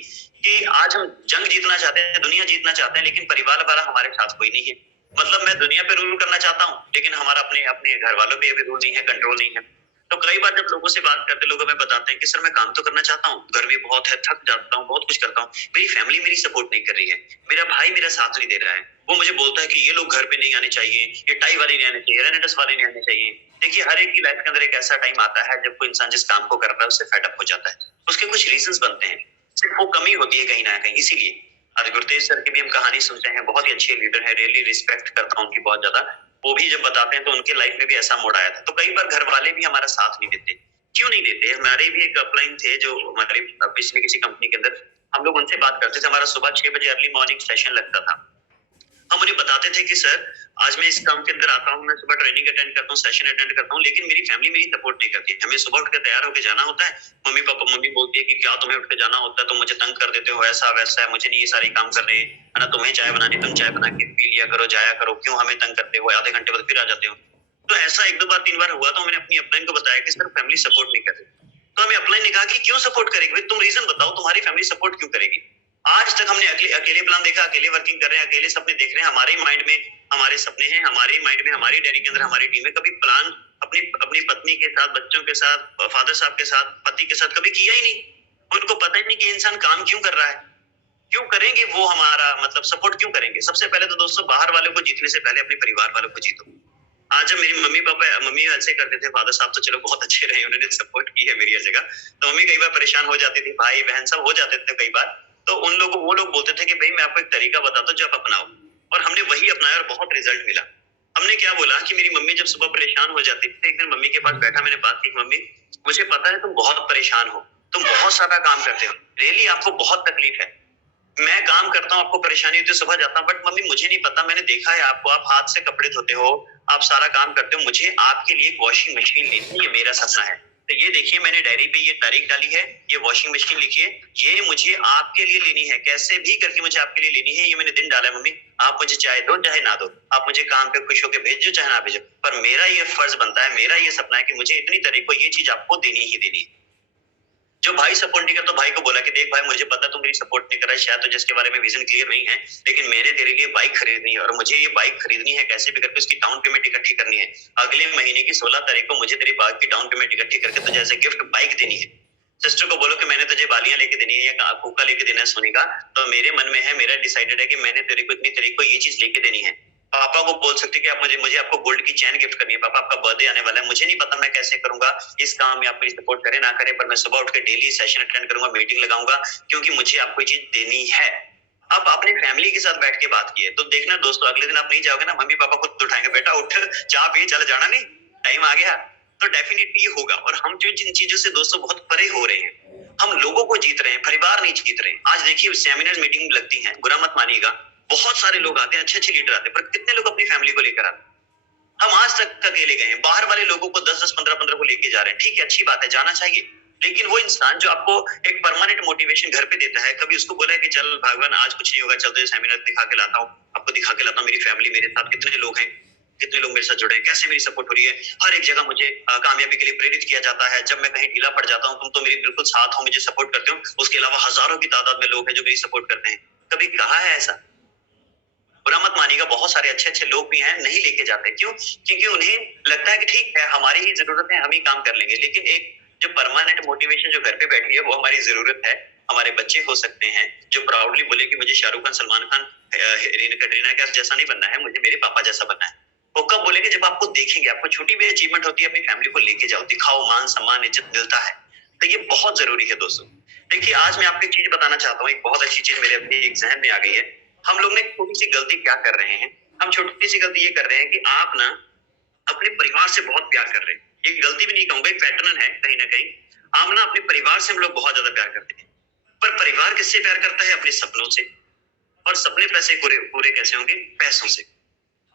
कि आज हम जंग जीतना चाहते हैं, दुनिया जीतना चाहते हैं, लेकिन परिवार वाला हमारे साथ कोई नहीं है। मतलब मैं दुनिया पे रूल करना चाहता हूँ, लेकिन हमारा अपने अपने घर वालों पे भी रूल नहीं है, कंट्रोल नहीं है। तो कई बार जब लोगों से बात करते, लोग हमें बताते हैं कि सर मैं काम तो करना चाहता हूँ, घर भी बहुत है, थक जाता हूँ, बहुत कुछ करता हूँ, मेरी फैमिली मेरी सपोर्ट नहीं कर रही है, मेरा भाई मेरा साथ नहीं दे रहा है, वो मुझे बोलता है कि ये लोग घर पे नहीं आने चाहिए, ये टाई वाले नहीं आने चाहिए, रेनेडस वाले नहीं आने चाहिए। देखिए हर एक की लाइफ के अंदर एक ऐसा टाइम आता है जब कोई इंसान जिस काम को कर रहा है उससे फेड अप हो जाता है, उसके कुछ रीजंस बनते हैं, सिर्फ वो कमी होती है कहीं ना कहीं। इसीलिए आज गुरतेज सर की भी हम कहानी सुनते हैं, बहुत ही अच्छे लीडर है, रियली रिस्पेक्ट करता हूँ उनकी बहुत ज्यादा। वो भी जब बताते हैं तो उनके लाइफ में भी ऐसा मोड़ आया था। तो कई बार घर वाले भी हमारा साथ नहीं देते, क्यों नहीं देते? हमारे भी एक अपलाइन थे जो हमारे पिछले किसी कंपनी के अंदर, हम लोग उनसे बात करते थे, हमारा सुबह 6 बजे अर्ली मॉर्निंग सेशन लगता था। हम उन्हें बताते थे कि सर आज मैं इस काम के अंदर आता हूँ, मैं सुबह ट्रेनिंग अटेंड करता हूँ, सेशन अटेंड करता हूँ, लेकिन मेरी फैमिली मेरी सपोर्ट नहीं करती। हमें सुबह उठ के तैयार होकर जाना होता है, मम्मी बोलती है कि क्या तुम्हें उठ के जाना होता है, तुम मुझे तंग कर देते हो, ऐसा वैसा है, मुझे नहीं ये सारे काम करने है ना, तुम्हें चाय बनानी, तुम चाय बना के पी लिया करो, जाया करो, क्यों हमें तंग करते हो, आधे घंटे बाद फिर आ जाते हो। तो ऐसा एक दो बार तीन बार हुआ, तो मैंने अपनी अपलाइन को बताया कि सर फैमिली सपोर्ट नहीं कर रही। तो हमें अपलाइन ने कहा कि क्यों सपोर्ट करेगी भाई, तुम रीजन बताओ, तुम्हारी फैमिली सपोर्ट क्यों करेगी। आज तक हमने अकेले प्लान देखा, अकेले वर्किंग कर रहे हैं, अकेले सपने देख रहे हैं, हमारे माइंड में हमारे सपने हैं, हमारे माइंड में हमारी डायरी के अंदर हमारी टीम है, कभी प्लान अपनी अपनी पत्नी के साथ, बच्चों के साथ, फादर साहब के साथ, पति के साथ कभी किया ही नहीं। उनको पता ही नहीं कि इंसान काम क्यों कर रहा है, क्यों करेंगे वो हमारा मतलब सपोर्ट क्यों करेंगे। सबसे पहले तो दोस्तों बाहर वालों को जीतने से पहले अपने परिवार वालों को जीतो। आज जब मेरी मम्मी ऐसे करते थे, फादर साहब तो चलो बहुत अच्छे रहे, उन्होंने सपोर्ट की है मेरी हर जगह। तो मम्मी कई बार परेशान हो जाती थी, भाई बहन सब हो जाते थे कई बार। तो वो लोग बोलते थे कि भाई मैं आपको एक तरीका बताता हूँ जो आप अपनाओ, और हमने वही अपनाया और बहुत रिजल्ट मिला। हमने क्या बोला कि मेरी मम्मी जब सुबह परेशान हो जाती थी, एक दिन मम्मी के पास बैठा, मैंने बात की, मम्मी मुझे पता है तुम बहुत परेशान हो, तुम बहुत सारा काम करते हो, रियली आपको बहुत तकलीफ है, मैं काम करता हूँ, आपको परेशानी होती है, सुबह जाता हूँ, बट मम्मी मुझे नहीं पता, मैंने देखा है आपको, आप हाथ से कपड़े धोते हो, आप सारा काम करते हो, मुझे आपके लिए एक वॉशिंग मशीन लेनी है, ये मेरा सपना है। तो ये देखिए मैंने डायरी पे ये तारीख डाली है, ये वॉशिंग मशीन लिखिए, ये मुझे आपके लिए लेनी है, कैसे भी करके मुझे आपके लिए लेनी है, ये मैंने दिन डाला है मम्मी, आप मुझे चाहे दो चाहे ना दो, आप मुझे काम पे खुश होकर भेजो चाहे ना भेजो, पर मेरा ये फर्ज बनता है, मेरा ये सपना है कि मुझे इतनी तारीख को ये चीज आपको देनी ही देनी है। जो भाई सपोर्ट नहीं करता, भाई को बोला कि देख भाई मुझे पता तू मेरी सपोर्ट नहीं कर रहा है, शायद तुझे इसके बारे में विजन क्लियर नहीं है, लेकिन मैंने तेरे लिए बाइक खरीदनी है और मुझे ये बाइक खरीदनी है, कैसे भी करके उसकी डाउन पेमेंट इकट्ठी करनी है। अगले महीने की 16 तारीख को मुझे तेरी बाइक की डाउन पेमेंट इकट्ठी करके तुझे ऐसे गिफ्ट बाइक देनी है। सिस्टर को बोलो कि मैंने तुझे बालियां लेके देनी है या कूका लेके देना है सोने का, तो मेरे मन में है, मेरा डिसाइडेड है कि मैंने तेरे को इतनी तारीख को ये चीज लेके देनी है। पापा को बोल सकते कि आप मुझे आपको गोल्ड की चैन गिफ्ट करनी है, पापा आपका बर्थडे आने वाला है, मुझे नहीं पता मैं कैसे करूंगा इस काम में, आप मेरी सपोर्ट करें ना करें, पर मैं सुबह उठ के डेली सेशन अटेंड करूंगा, मीटिंग लगाऊंगा, क्योंकि मुझे आपको ये चीज देनी है। अब आपने फैमिली के साथ बैठ के बात की है, तो देखना दोस्तों अगले दिन आप नहीं जाओगे ना, मम्मी पापा खुद उठाएंगे, बेटा उठ चाह पी, चल जाना नहीं, टाइम आ गया, तो डेफिनेटली ये होगा। और हम जो जिन चीजों से दोस्तों बहुत परे हो रहे हैं, हम लोगों को जीत रहे हैं, परिवार नहीं जीत रहे हैं। आज देखिए सेमिनार मीटिंग लगती है, बुरा मत मानिएगा, बहुत सारे लोग आते हैं, अच्छे अच्छे लीडर आते हैं, पर कितने लोग अपनी फैमिली को लेकर आते हैं। हम आज तक अकेले गए हैं, बाहर वाले लोगों को 10-10, 15-15 को लेके जा रहे हैं, ठीक है अच्छी बात है, जाना चाहिए, लेकिन वो इंसान जो आपको एक परमानेंट मोटिवेशन घर पे देता है, कभी उसको बोला है कि चल भगवान आज कुछ नहीं होगा, चल तुझे सेमिनार दिखा के लाता हूँ, आपको दिखा के लाता हूँ, मेरी फैमिली मेरे साथ कितने लोग हैं, कितने लोग मेरे साथ जुड़े हैं, कैसे मेरी सपोर्ट हो रही है, हर एक जगह मुझे कामयाबी के लिए प्रेरित किया जाता है, जब मैं कहीं ढीला पड़ जाता हूँ तुम तो मेरी बिल्कुल साथ हो, मुझे सपोर्ट करते हो, उसके अलावा हजारों की तादाद में लोग हैं जो मेरी सपोर्ट करते हैं। कभी कहा है ऐसा? बुरा मत मानिएगा, बहुत सारे अच्छे अच्छे लोग भी हैं, नहीं लेके जाते, क्यों? क्योंकि उन्हें लगता है कि ठीक है हमारी ही जरूरत है, हम ही काम कर लेंगे, लेकिन एक जो परमानेंट मोटिवेशन जो घर पे बैठी है वो हमारी जरूरत है। हमारे बच्चे हो सकते हैं जो प्राउडली बोले कि मुझे शाहरुख खान, सलमान खान, कटरीना कैफ जैसा नहीं बनना है, मुझे मेरे पापा जैसा बनना है। वो कब बोलेंगे? जब आपको देखेंगे, आपको छोटी भी अचीवमेंट होती है, अपनी फैमिली को लेके जाओ, दिखाओ, मान सम्मान इज्जत मिलता है, तो ये बहुत जरूरी है दोस्तों। देखिए आज मैं आपको एक चीज बताना चाहता हूँ, एक बहुत अच्छी चीज मेरे अपने एक जहन में आ गई है। हम लोग ने छोटी सी गलती क्या कर रहे हैं, हम छोटी सी गलती ये कर रहे हैं कि आप ना अपने परिवार से बहुत प्यार कर रहे हैं। ये गलती भी नहीं कहूंगा, एक पैटर्न है कहीं ना कहीं। हम ना अपने परिवार से हम लोग बहुत ज्यादा प्यार करते हैं, पर परिवार किससे प्यार करता है? अपने सपनों से। और सपने पैसे पूरे पूरे कैसे होंगे? पैसों से।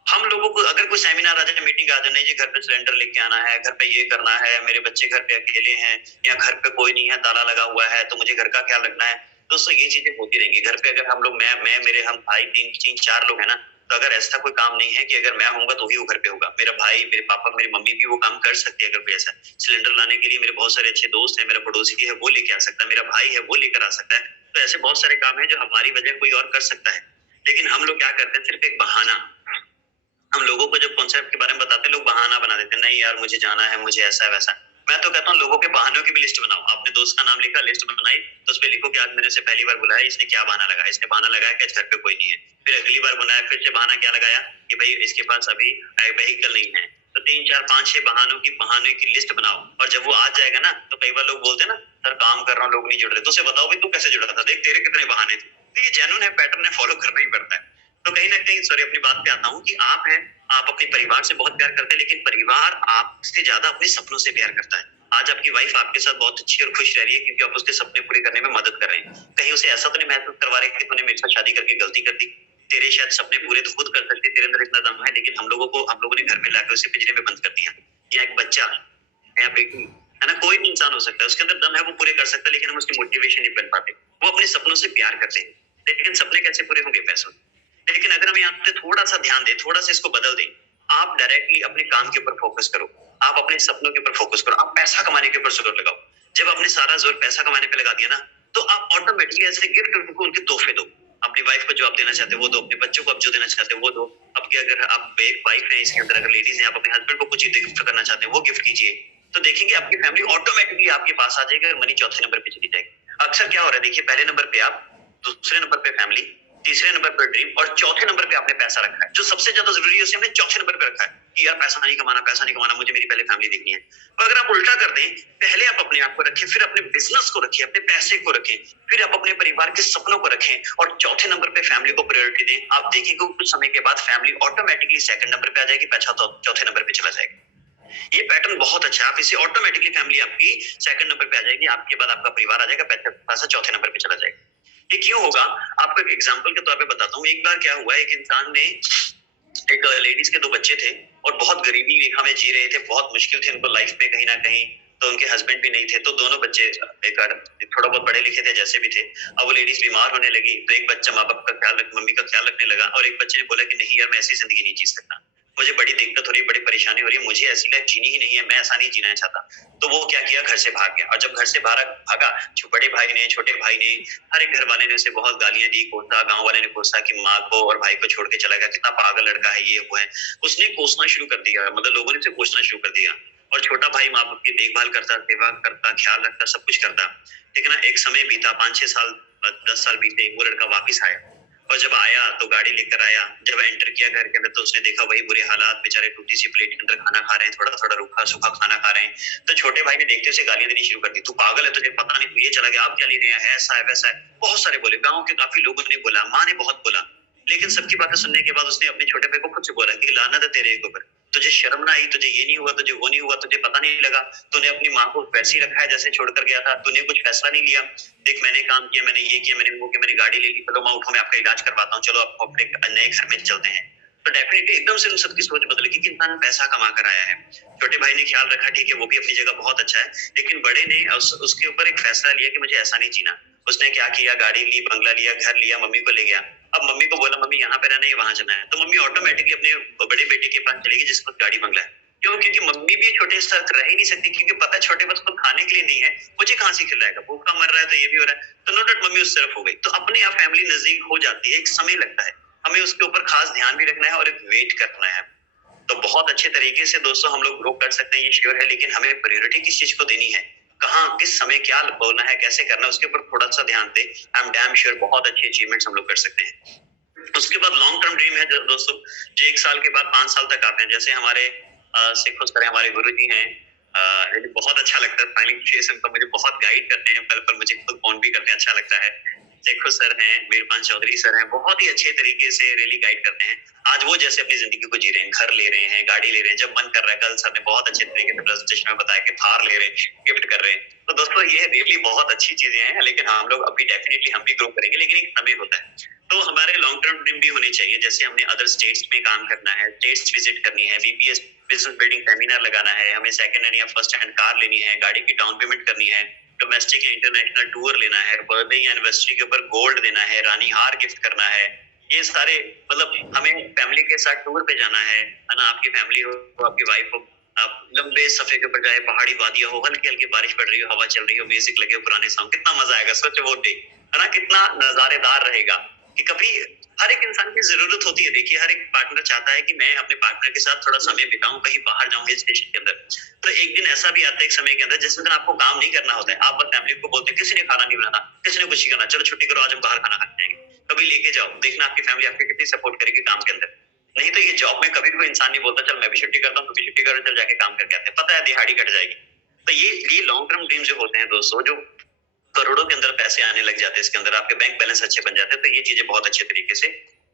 हम लोगों को अगर कोई सेमिनार आ जाए, मीटिंग आ जाए, नहीं जी घर पे सिलेंडर लेके आना है, घर पे ये करना है, मेरे बच्चे घर पे अकेले हैं, या घर पे कोई नहीं है, ताला लगा हुआ है, तो मुझे घर का ख्याल रखना है। दोस्तों ये चीजें होती रहेंगी घर पे। अगर हम लोग मैं मेरे हम भाई तीन तीन चार लोग हैं ना, तो अगर ऐसा कोई काम नहीं है कि अगर मैं होऊंगा तो ही वो घर पे होगा, मेरा भाई, मेरे पापा, मेरी मम्मी भी वो काम कर सकती है। अगर कोई ऐसा सिलेंडर लाने के लिए मेरे बहुत सारे अच्छे दोस्त हैं, मेरा पड़ोसी है वो लेके आ सकता है, मेरा भाई है वो लेकर आ सकता है। तो ऐसे बहुत सारे काम है जो हमारी वजह कोई और कर सकता है, लेकिन हम लोग क्या करते हैं? सिर्फ एक बहाना। हम लोगों को जब कॉन्सेप्ट के बारे में बताते हैं, लोग बहाना बना देते हैं, नहीं यार मुझे जाना है, मुझे ऐसा है वैसा। मैं तो कहता हूँ लोगों के बहानों की भी लिस्ट बनाओ। आपने दोस्त का नाम लिखा, लिस्ट बनाई, तो उस पर लिखो कि आज मैंने उसे पहली बार बुलाया, इसने क्या बहाना लगाया? इसने बहाना लगाया कि घर पे कोई नहीं है। फिर अगली बार बुलाया, फिर से बहाना क्या लगाया कि भाई इसके पास अभी व्हीकल नहीं है। तो 3 4 5 6 बहानों की लिस्ट बनाओ, और जब वो आ जाएगा ना, तो कई बार लोग बोलते हैं ना सर काम कर रहा हूँ लोग नहीं जुड़ रहे, तो उसे बताओ भाई तू कैसे जुड़ा था, देख तेरे कितने बहाने थे। तो ये जेन्युइन है, पैटर्न है, फॉलो करना ही पड़ता है। तो कहीं ना कहीं सॉरी अपनी बात पे आता हूँ कि आप हैं, आप अपने परिवार से बहुत प्यार करते हैं, लेकिन परिवार आपसे ज्यादा अपने सपनों से प्यार करता है। आज आपकी वाइफ आपके साथ बहुत अच्छी और खुश रह रही है क्योंकि आप उसके सपने पूरे करने में मदद कर रहे हैं। कहीं उसे ऐसा तो नहीं महसूस करवा रहे कि तूने मेरे साथ शादी करके गलती कर दी। तेरे शायद सपने पूरे तो खुद कर सकते, तेरे अंदर इतना दम है, लेकिन हम लोगों ने घर में लाकर उसे पिंजरे में बंद कर दिया। या एक बच्चा या बेटी है ना, कोई भी इंसान हो सकता है, उसके अंदर दम है, वो पूरे कर सकता है, लेकिन हम उसकी मोटिवेशन नहीं बन पाते। वो अपने सपनों से प्यार करते हैं, लेकिन सपने कैसे पूरे होंगे? पैसों। लेकिन अगर हम यहाँ पे थोड़ा सा ध्यान दें, थोड़ा सा इसको बदल दें, आप डायरेक्टली अपने काम के ऊपर फोकस करो, आप अपने सपनों के ऊपर फोकस करो, आप पैसा कमाने के ऊपर जोर लगाओ। जब आपने सारा जोर पैसा कमाने पे लगा दिया ना, तो आप ऑटोमेटिकली ऐसे गिफ्ट उनको उनके तोहफे दो। अपनी वाइफ को जो आप देना चाहते हो वो दो, अपने बच्चों को आप जो देना चाहते हो वो दो। अब कि अगर आप एक वाइफ है इसके अंदर, अगर लेडीज है, आप अपने हस्बैंड को कुछ चीजें गिफ्ट करना चाहते हैं वो गिफ्ट कीजिए। तो देखेंगे आपकी फैमिली ऑटोमेटिकली आपके पास आ जाएगी और मनी चौथे नंबर पे चली जाएगी। अक्सर क्या हो रहा है देखिए, पहले नंबर पे आप, दूसरे नंबर पे फैमिली, तीसरे नंबर पर ड्रीम और चौथे नंबर पे आपने पैसा रखा है। जो सबसे ज्यादा जरूरी है उसे हमने चौथे नंबर पे रखा है कि यार पैसा नहीं कमाना, मुझे मेरी पहले फैमिली देखनी है। तो अगर आप उल्टा कर दें, पहले आप अपने आप को रखें, फिर अपने बिजनेस को रखें, अपने पैसे को रखें, फिर आप अपने परिवार के सपनों को रखें और चौथे नंबर पे फैमिली को प्रायोरिटी दें, आप देखेंगे कुछ समय के बाद फैमिली ऑटोमेटिकली सेकंड नंबर पे आ जाएगी, पैसा तो चौथे नंबर पे चला जाएगा। ये पैटर्न बहुत अच्छा है, आप इसे ऑटोमेटिकली फैमिली आपकी सेकंड नंबर पे आ जाएगी, आपके बाद आपका परिवार आ जाएगा, पैसा चौथे नंबर पे चला जाएगा। ये क्यों होगा? आपको एक एग्जांपल के तौर पे बताता हूँ। एक बार क्या हुआ, एक इंसान ने, एक लेडीज के दो बच्चे थे और बहुत गरीबी रेखा में जी रहे थे, बहुत मुश्किल थी उनको लाइफ में कहीं ना कहीं। तो उनके हस्बैंड भी नहीं थे, तो दोनों बच्चे एक थोड़ा बहुत पढ़े लिखे थे जैसे भी थे। अब वो लेडीज बीमार होने लगी, तो एक बच्चा माँ बाप का ख्याल मम्मी का ख्याल रखने लगा और एक बच्चे ने बोला कि नहीं यार, मैं ऐसी जिंदगी नहीं जी सकता, मुझे बड़ी दिक्कत हो रही है, बड़ी परेशानी हो रही है, मुझे ऐसी लाइफ जीनी ही नहीं है, मैं ऐसा नहीं जीना चाहता। तो वो क्या किया, घर से भाग गया। और जब घर से भागा, बड़े भाई ने, छोटे भाई ने, हर एक घर वाले ने उसे बहुत गालियां दी, कोसा, गांव वाले ने कोसा कि माँ को और भाई को छोड़ के चला गया, कितना पागल लड़का है, ये वो है। उसने कोसना शुरू कर दिया, मतलब लोगों ने उसे कोसना शुरू कर दिया। और छोटा भाई माँ बाप की देखभाल करता, सेवा करता, ख्याल रखता, सब कुछ करता। लेकिन ना एक समय बीता, 5-6 साल, 10 साल बीते, वो लड़का वापिस आया। और जब आया तो गाड़ी लेकर आया। जब एंटर किया घर के अंदर तो उसने देखा वही बुरे हालात, बेचारे टूटी सी प्लेट के अंदर खाना खा रहे हैं, थोड़ा थोड़ा रूखा सूखा खाना खा रहे हैं। तो छोटे भाई ने देखते उसे गालियां देनी शुरू कर दी, तू पागल है, तुझे पता नहीं, तू ये चला गया, आप क्या ले रहे हैं, ऐसा है वैसा है, बहुत सारे बोले। गाँव के काफी लोगों ने बोला, माँ ने बहुत बोला। लेकिन सबकी बातें सुनने के बाद उसने अपने छोटे भाई को खुद से बोला कि लानत है तेरे ऊपर, तुझे शर्म ना आई, तुझे ये नहीं हुआ, तुझे वो नहीं हुआ, तुझे पता नहीं लगा, तूने अपनी माँ को वैसे ही रखा है जैसे छोड़कर गया था, तूने कुछ फैसला नहीं लिया। देख मैंने काम किया, मैंने ये किया, मैंने वो किया, मैंने गाड़ी ले ली, चलो माँ उठो, मैं आपका इलाज करवाता हूँ, चलो आप अपने नए घर में चलते हैं। तो डेफिनेटली एकदम से उन सबकी सोच बदल गई कि इंसान पैसा कमा कर आया है। छोटे भाई ने ख्याल रखा, ठीक है, वो भी अपनी जगह बहुत अच्छा है, लेकिन बड़े ने उसके ऊपर एक फैसला लिया कि मुझे ऐसा नहीं जीना। उसने क्या किया, गाड़ी ली, बंगला लिया, घर लिया, मम्मी को ले गया। अब मम्मी को बोला मम्मी यहाँ पे रहना है, वहां जाना है, तो मम्मी ऑटोमेटिकली अपने बड़े बेटे के पास चलेगी जिसके पास गाड़ी बंगला है। क्यों? क्योंकि मम्मी भी छोटे से रह ही नहीं सकती, क्योंकि पता है छोटे बच्चे को खाने के लिए नहीं है, मुझे कहाँ से खिलाएगा, भूखा मर रहा है, तो ये भी हो रहा है। तो नो डाउट मम्मी उस तरफ हो गई। तो अपने आप फैमिली नजदीक हो जाती है, एक समय लगता है, हमें उसके ऊपर खास ध्यान भी रखना है और एक वेट करना है। तो बहुत अच्छे तरीके से दोस्तों हम लोग ग्रो कर सकते हैं, ये श्योर है, लेकिन हमें प्रायोरिटी किस चीज को देनी है, कहाँ किस समय क्या बोलना है, कैसे करना है, उसके ऊपर थोड़ा सा ध्यान दे, आई एम डैम श्योर बहुत अच्छी अचीवमेंट्स हम लोग कर सकते हैं। उसके बाद लॉन्ग टर्म ड्रीम है दोस्तों, जो 1 साल के बाद 5 साल तक आते हैं। जैसे हमारे सिखों सर हमारे गुरु जी हैं, मुझे बहुत अच्छा लगता है फाइनेंशियल का, मुझे बहुत गाइड करते हैं, पल पल मुझे खुद फोन भी करते हैं, अच्छा लगता है। शेखो सर हैं, वीरपान चौधरी सर हैं, बहुत ही अच्छे तरीके से रियली गाइड करते हैं। आज वो जैसे अपनी जिंदगी को जी रहे हैं, घर ले रहे हैं, गाड़ी ले रहे हैं, जब मन कर रहा है। कल सर ने बहुत अच्छे तरीके से प्रेजेंटेशन में बताया कि थार ले रहे हैं, गिफ्ट कर रहे हैं। तो दोस्तों ये रियली बहुत अच्छी चीजें हैं, लेकिन हम लोग अभी डेफिनेटली हम भी ग्रो करेंगे, लेकिन एक समय होता है। तो हमारे लॉन्ग टर्म ड्रीम भी होने चाहिए, जैसे हमने अदर स्टेट्स में काम करना है, स्टेट्स विजिट करनी है, बीपीएस बिजनेस बिल्डिंग सेमिनार लगाना है, हमें सेकंड हैंड या फर्स्ट हैंड कार लेनी है, गाड़ी की डाउन पेमेंट करनी है, डोमेस्टिक या इंटरनेशनल टूर लेना है, बर्थडे या एनिवर्सरी के ऊपर गोल्ड देना है, रानी हार गिफ्ट करना है। ये सारे मतलब हमें फैमिली के साथ टूर पे जाना है ना, आपकी फैमिली हो, आपकी वाइफ हो, आप लंबे सफर के ऊपर जाए, पहाड़ी वादियां हो, हल्की हल्की बारिश पड़ रही हो, हवा चल रही हो, म्यूजिक लगे हो, पुराने सॉन्ग, कितना मजा आएगा। सोचो वो डे है ना, कितना नजारेदार रहेगा। कि कभी हर एक इंसान की जरूरत होती है, देखिए हर एक पार्टनर चाहता है कि मैं अपने पार्टनर के साथ थोड़ा समय बिताऊं, कहीं बाहर जाऊं हिल स्टेशन के अंदर। तो एक दिन ऐसा भी आता है एक समय के अंदर जिस दिन आपको काम नहीं करना होता है, आप बस फैमिली को बोलते हैं किसी ने खाना नहीं बनाना, किसी ने कुछ नहीं करना, चलो छुट्टी करो, आज हम बाहर खाना खाते हैं। कभी लेके जाओ, देखना आपकी फैमिली आपकी कितनी सपोर्ट करेगी काम के अंदर। नहीं तो ये जॉब में कभी भी कोई इंसान नहीं बोलता चल मैं भी छुट्टी करता हूँ, तुम भी छुट्टी करो, चल जाके काम करके आते हैं, पता है दिहाड़ी कट जाएगी। तो ये लॉन्ग टर्म ड्रीम जो होते हैं दोस्तों, जो करोड़ों के अंदर पैसे आने लग जाते हैं, इसके अंदर आपके बैंक बैलेंस अच्छे बन जाते हैं, तो ये चीजें बहुत अच्छे तरीके से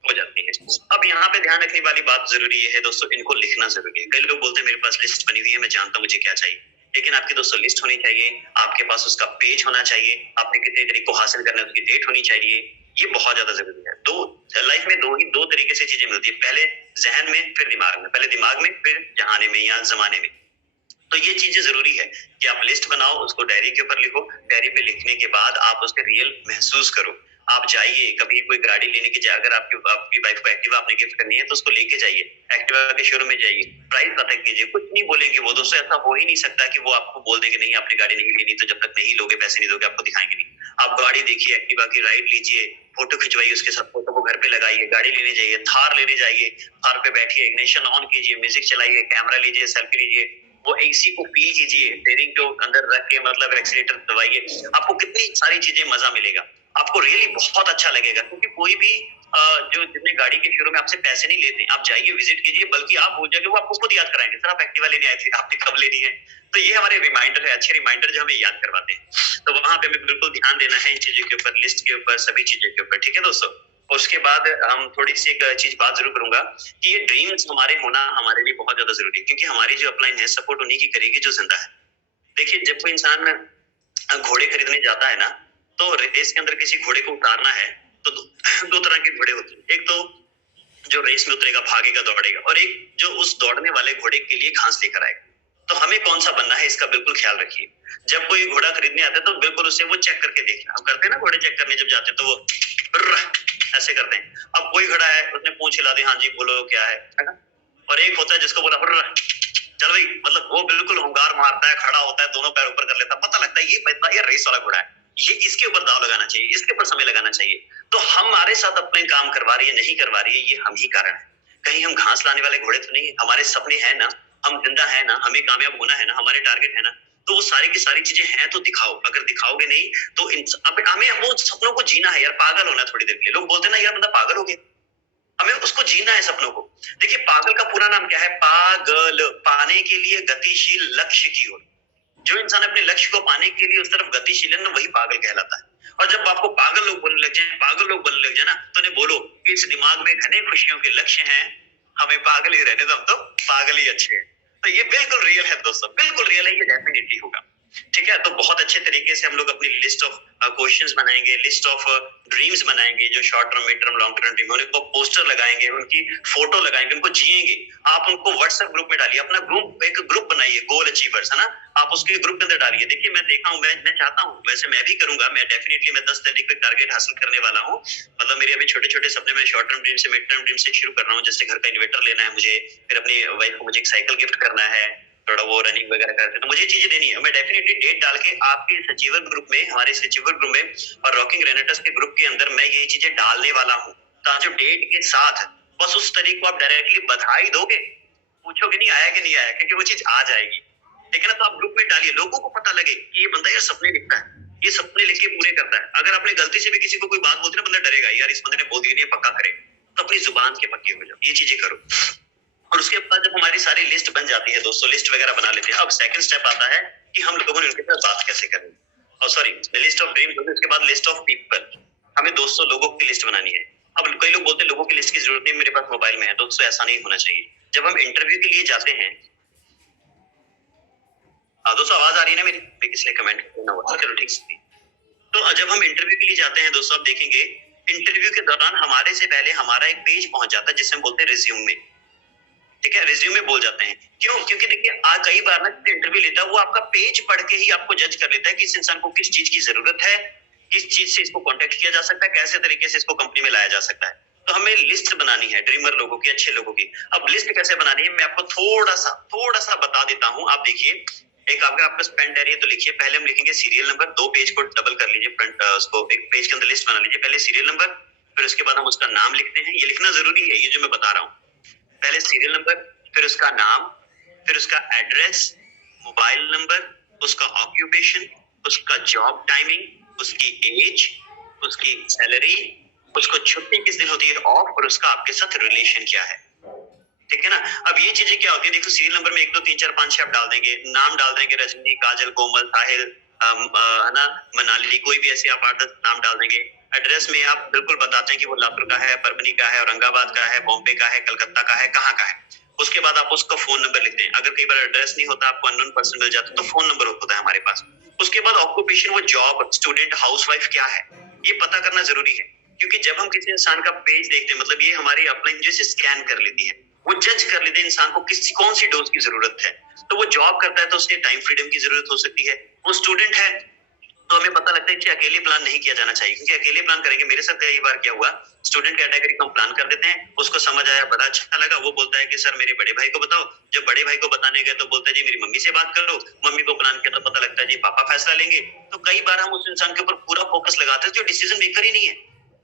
हो जाती है। अब यहाँ पे ध्यान रखने वाली बात जरूरी ये है दोस्तों, इनको लिखना जरूरी है। कई लोग बोलते हैं मेरे पास लिस्ट बनी हुई है, मैं जानता हूँ मुझे क्या चाहिए, लेकिन आपकी दोस्तों लिस्ट होनी चाहिए, आपके पास उसका पेज होना चाहिए, आपने कितने तरीके को हासिल करना है उसकी डेट होनी चाहिए, ये बहुत ज्यादा जरूरी है। लाइफ में दो तरीके से चीजें मिलती है, पहले जहन में फिर दिमाग में, पहले दिमाग में फिर जहाने में या जमाने में। तो ये चीजें जरूरी है कि आप लिस्ट बनाओ, उसको डायरी के ऊपर लिखो, डायरी पे लिखने के बाद आप उसके रियल महसूस करो। आप जाइए कभी कोई गाड़ी लेने की जगह, अगर आपकी वाइफ को एक्टिवा आपने गिफ्ट करनी है तो उसको लेके जाइए, एक्टिवा के शोरूम में जाइए, प्राइस पता कीजिए, कुछ नहीं बोलेंगे वो दोस्तों, ऐसा हो ही नहीं सकता कि वो आपको बोल देंगे नहीं आपने गाड़ी नहीं लेनी, तो जब तक नहीं लोगे पैसे नहीं दोगे आपको दिखाएंगे नहीं। आप गाड़ी देखिए, एक्टिवा की राइड लीजिए, फोटो खिंचवाइए, उसके साथ फोटो को घर पे लगाइए, गाड़ी लेने जाइए, थार लेने जाइए, थार पे बैठिए, इग्निशन ऑन कीजिए, म्यूजिक चलाइए, कैमरा लीजिए, सेल्फी लीजिए, वो एसी को फील कीजिए, स्टीयरिंग को अंदर रख के मतलब एक्सीलेटर दबाइए, आपको कितनी सारी चीजें मजा मिलेगा, आपको रियली बहुत अच्छा लगेगा। क्योंकि कोई भी जो जितने गाड़ी के शुरू में आपसे पैसे नहीं लेते, आप जाइए विजिट कीजिए, बल्कि आप भूल जाएंगे, वो आपको खुद याद कराएंगे, सर आप एक्टिवा लेने आए थे, आपने कब लेनी है। तो ये हमारे रिमाइंडर है, अच्छे रिमाइंडर जो हमें याद करवाते हैं। तो वहां पे हमें बिल्कुल ध्यान देना है इन चीजों के ऊपर, लिस्ट के ऊपर, सभी चीजों के ऊपर, ठीक है दोस्तों। और उसके बाद हम थोड़ी सी एक चीज बात जरूर करूंगा कि ये ड्रीम्स हमारे होना हमारे लिए बहुत ज्यादा जरूरी है, क्योंकि हमारी जो अपलाइन है सपोर्ट उन्हीं की करेगी जो जिंदा है। देखिए जब कोई इंसान घोड़े खरीदने जाता है ना, तो रेस के अंदर किसी घोड़े को उतारना है तो दो तरह के घोड़े होते हैं, एक तो जो रेस में उतरेगा, भागेगा, दौड़ेगा, और एक जो उस दौड़ने वाले घोड़े के लिए घास लेकर आएगा। तो हमें कौन सा बनना है इसका बिल्कुल ख्याल रखिए। जब कोई घोड़ा खरीदने आता है तो बिल्कुल उसे वो चेक करके देखना, हम करते हैं ना घोड़े चेक करने जब जाते हैं तो वो ऐसे करते हैं। अब कोई खड़ा है उसने पूंछ हिला दी, हाँ जी बोलो क्या है ना, और एक होता है जिसको बोला चल भाई, मतलब वो बिल्कुल हुंकार मारता है, खड़ा होता है, दोनों पैर ऊपर कर लेता है, पता लगता है ये रेस वाला घोड़ा है, ये इसके ऊपर दाव लगाना चाहिए, इसके ऊपर समय लगाना चाहिए। तो हमारे साथ अपने काम करवा रही है नहीं करवा रही है, ये हम ही कारण है। कहीं हम घास लाने वाले घोड़े तो नहीं, हमारे सपने हैं ना, हम जिंदा है ना, हमें कामयाब होना है ना, हमारे टारगेट है ना, तो वो सारी की सारी चीजें हैं तो दिखाओ। अगर दिखाओगे नहीं तो हमें वो सपनों को जीना है यार, पागल होना थोड़ी देर के लिए। लोग बोलते हैं ना यार बंदा पागल हो गया, हमें उसको जीना है सपनों को। देखिए पागल का पूरा नाम क्या है, पागल, पाने के लिए गतिशील लक्ष्य की ओर। जो इंसान अपने लक्ष्य को पाने के लिए उस तरफ गतिशील है ना, वही पागल कहलाता है। और जब आपको पागल लोग बोलने लग जाए, पागल लोग बोलने लग जाए ना, तो उन्हें बोलो कि इस दिमाग में घने खुशियों के लक्ष्य हैं, हमें पागल ही रहने दो, हम तो पागल ही अच्छे हैं। तो ये बिल्कुल रियल है दोस्तों, बिल्कुल रियल है, ये डेफिनेटली होगा। ठीक है, तो बहुत अच्छे तरीके से हम लोग अपनी लिस्ट ऑफ क्वेश्चंस बनाएंगे, लिस्ट ऑफ ड्रीम्स बनाएंगे, जो short term, mid term, long term dream, उनको पोस्टर लगाएंगे, उनकी फोटो लगाएंगे, उनको जिएंगे। आप उनको व्हाट्सएप ग्रुप में डालिए, अपना ग्रुप, एक ग्रुप बनाइए, गोल अचीवर्स है ना, आप उसके ग्रुप के अंदर डालिए। देखिए मैं देखा हूँ, मैं चाहता हूँ, वैसे मैं भी करूंगा, मैं डेफिनेटली मैं 10 तारीख पे टारगेट हासिल करने वाला हूँ। मतलब मेरे अभी छोटे छोटे सपने में शॉर्ट टर्म ड्रीम से मिड टर्म ड्रीम से शुरू कर रहा हूँ। जैसे घर का इन्वर्टर लेना है मुझे, फिर अपनी वाइफ को मुझे एक साइकिल गिफ्ट करना है, थोड़ा वो रनिंग वगैरह करते, तो मुझे चीजें देनी है। मैं डेफिनेटली डेट डाल के आपके सचिवर ग्रुप में, हमारे सचिवर ग्रुप में और रॉकिंग रेनेटर्स के ग्रुप के अंदर मैं ये चीजें डालने वाला हूँ, ताकि डेट के साथ बस उस तारीख को आप डायरेक्टली बधाई दोगे, पूछोगे नहीं आया कि नहीं आया, क्योंकि वो चीज आ जाएगी। ठीक है ना, तो आप ग्रुप में डालिए, लोगों को पता लगे कि ये बंदा यार सपने लिखता है, ये सपने लिख के पूरे करता है। अगर आपने गलती से भी किसी को कोई बात बोलती ना, बंदा डरेगा यार इस बंदे ने बोल दी, नहीं पक्का करेगा। तो अपनी जुबान के पक्के हो जाओ, ये चीजें करो। और उसके बाद जब हमारी सारी लिस्ट बन जाती है दोस्तों, लिस्ट वगैरह बना लेते हैं, अब सेकंड स्टेप आता है कि हम लोगों ने उनके साथ बात कैसे करनी। और सॉरी, लिस्ट ऑफ ड्रीम्स होगी, उसके बाद लिस्ट ऑफ पीपल, हमें दोस्तों लोगों की लिस्ट बनानी है। अब कई लोग बोलते हैं लोगों की लिस्ट की जरूरत नहीं, मेरे पास मोबाइल में है। दोस्तों ऐसा नहीं होना चाहिए। जब हम इंटरव्यू के लिए जाते हैं, दोस्तों आवाज आ रही है ना मेरी, किसी ने कमेंट करना हुआ, चलो ठीक है। तो जब हम इंटरव्यू के लिए जाते हैं दोस्तों, आप देखेंगे इंटरव्यू के दौरान हमारे से पहले हमारा एक पेज पहुंच जाता है जिसे हम बोलते हैं रिज्यूमे। ठीक है, रिज्यूमे बोल जाते हैं, क्यों? क्योंकि देखिए आज कई बार ना इंटरव्यू लेता है वो आपका पेज पढ़ के ही आपको जज कर लेता है कि इस इंसान को किस चीज की जरूरत है, किस चीज से इसको कांटेक्ट किया जा सकता है, कैसे तरीके से इसको कंपनी में लाया जा सकता है। तो हमें लिस्ट बनानी है ड्रीमर लोगों की, अच्छे लोगों की। अब लिस्ट कैसे बनानी है मैं आपको थोड़ा सा बता देता हूँ। आप देखिए, एक अगर आपका पेन डायरी है तो लिखिए, पहले हम लिखेंगे सीरियल नंबर, 2 पेज को डबल कर लीजिए, फ्रंट उसको एक पेज के अंदर लिस्ट बना लीजिए। पहले सीरियल नंबर, फिर उसके बाद हम उसका नाम लिखते हैं। ये लिखना जरूरी है, ये जो मैं बता रहा हूँ। पहले सीरियल नंबर, फिर उसका नाम, फिर उसका एड्रेस, मोबाइल नंबर, उसका ऑक्यूपेशन, उसका जॉब टाइमिंग, उसकी एज, उसकी सैलरी, उसको छुट्टी किस दिन होती है ऑफ, और उसका आपके साथ रिलेशन क्या है। ठीक है ना। अब ये चीजें क्या होती है, देखो सीरियल नंबर में 1 2 3 4 5 6 आप डाल देंगे, नाम डाल देंगे रजनी, काजल, कोमल, साहिल, है ना, मनाली, कोई भी ऐसे आप 8 10 नाम डाल देंगे। एड्रेस में आप बिल्कुल बताते हैं कि वो लातूर का है, परभनी का है, औरंगाबाद का है, बॉम्बे का है, कलकत्ता का है, कहाँ का है। उसके बाद आप उसका फोन नंबर लिखते हैं। अगर कई बार एड्रेस नहीं होता, आपको अननोन पर्सन मिल जाता है, तो फोन नंबर होता है हमारे पास। उसके बाद ऑक्यूपेशन, वो जॉब, स्टूडेंट, हाउसवाइफ क्या है, ये पता करना जरूरी है। क्योंकि जब हम किसी इंसान का पेज देखते हैं, मतलब ये हमारी अपलाइन जैसे स्कैन कर लेती है, वो जज कर लेते हैं इंसान को कौन सी डोज की जरूरत है। तो वो जॉब करता है तो उसके टाइम फ्रीडम की जरूरत हो सकती है। वो स्टूडेंट है तो हमें पता लगता है कि अकेले प्लान नहीं किया जाना चाहिए, क्योंकि अकेले प्लान करेंगे, मेरे साथ कई बार क्या हुआ, स्टूडेंट कैटेगरी को हम प्लान कर देते हैं, उसको समझ आया, बड़ा अच्छा लगा, वो बोलता है कि सर मेरे बड़े भाई को बताओ। जब बड़े भाई को बताने गए तो बोलता है जी मेरी मम्मी से बात करो। मम्मी को प्लान किया तो पता लगता है जी पापा फैसला लेंगे। तो कई बार हम उस इंसान के ऊपर पूरा फोकस लगाते हैं जो डिसीजन मेकर ही नहीं है।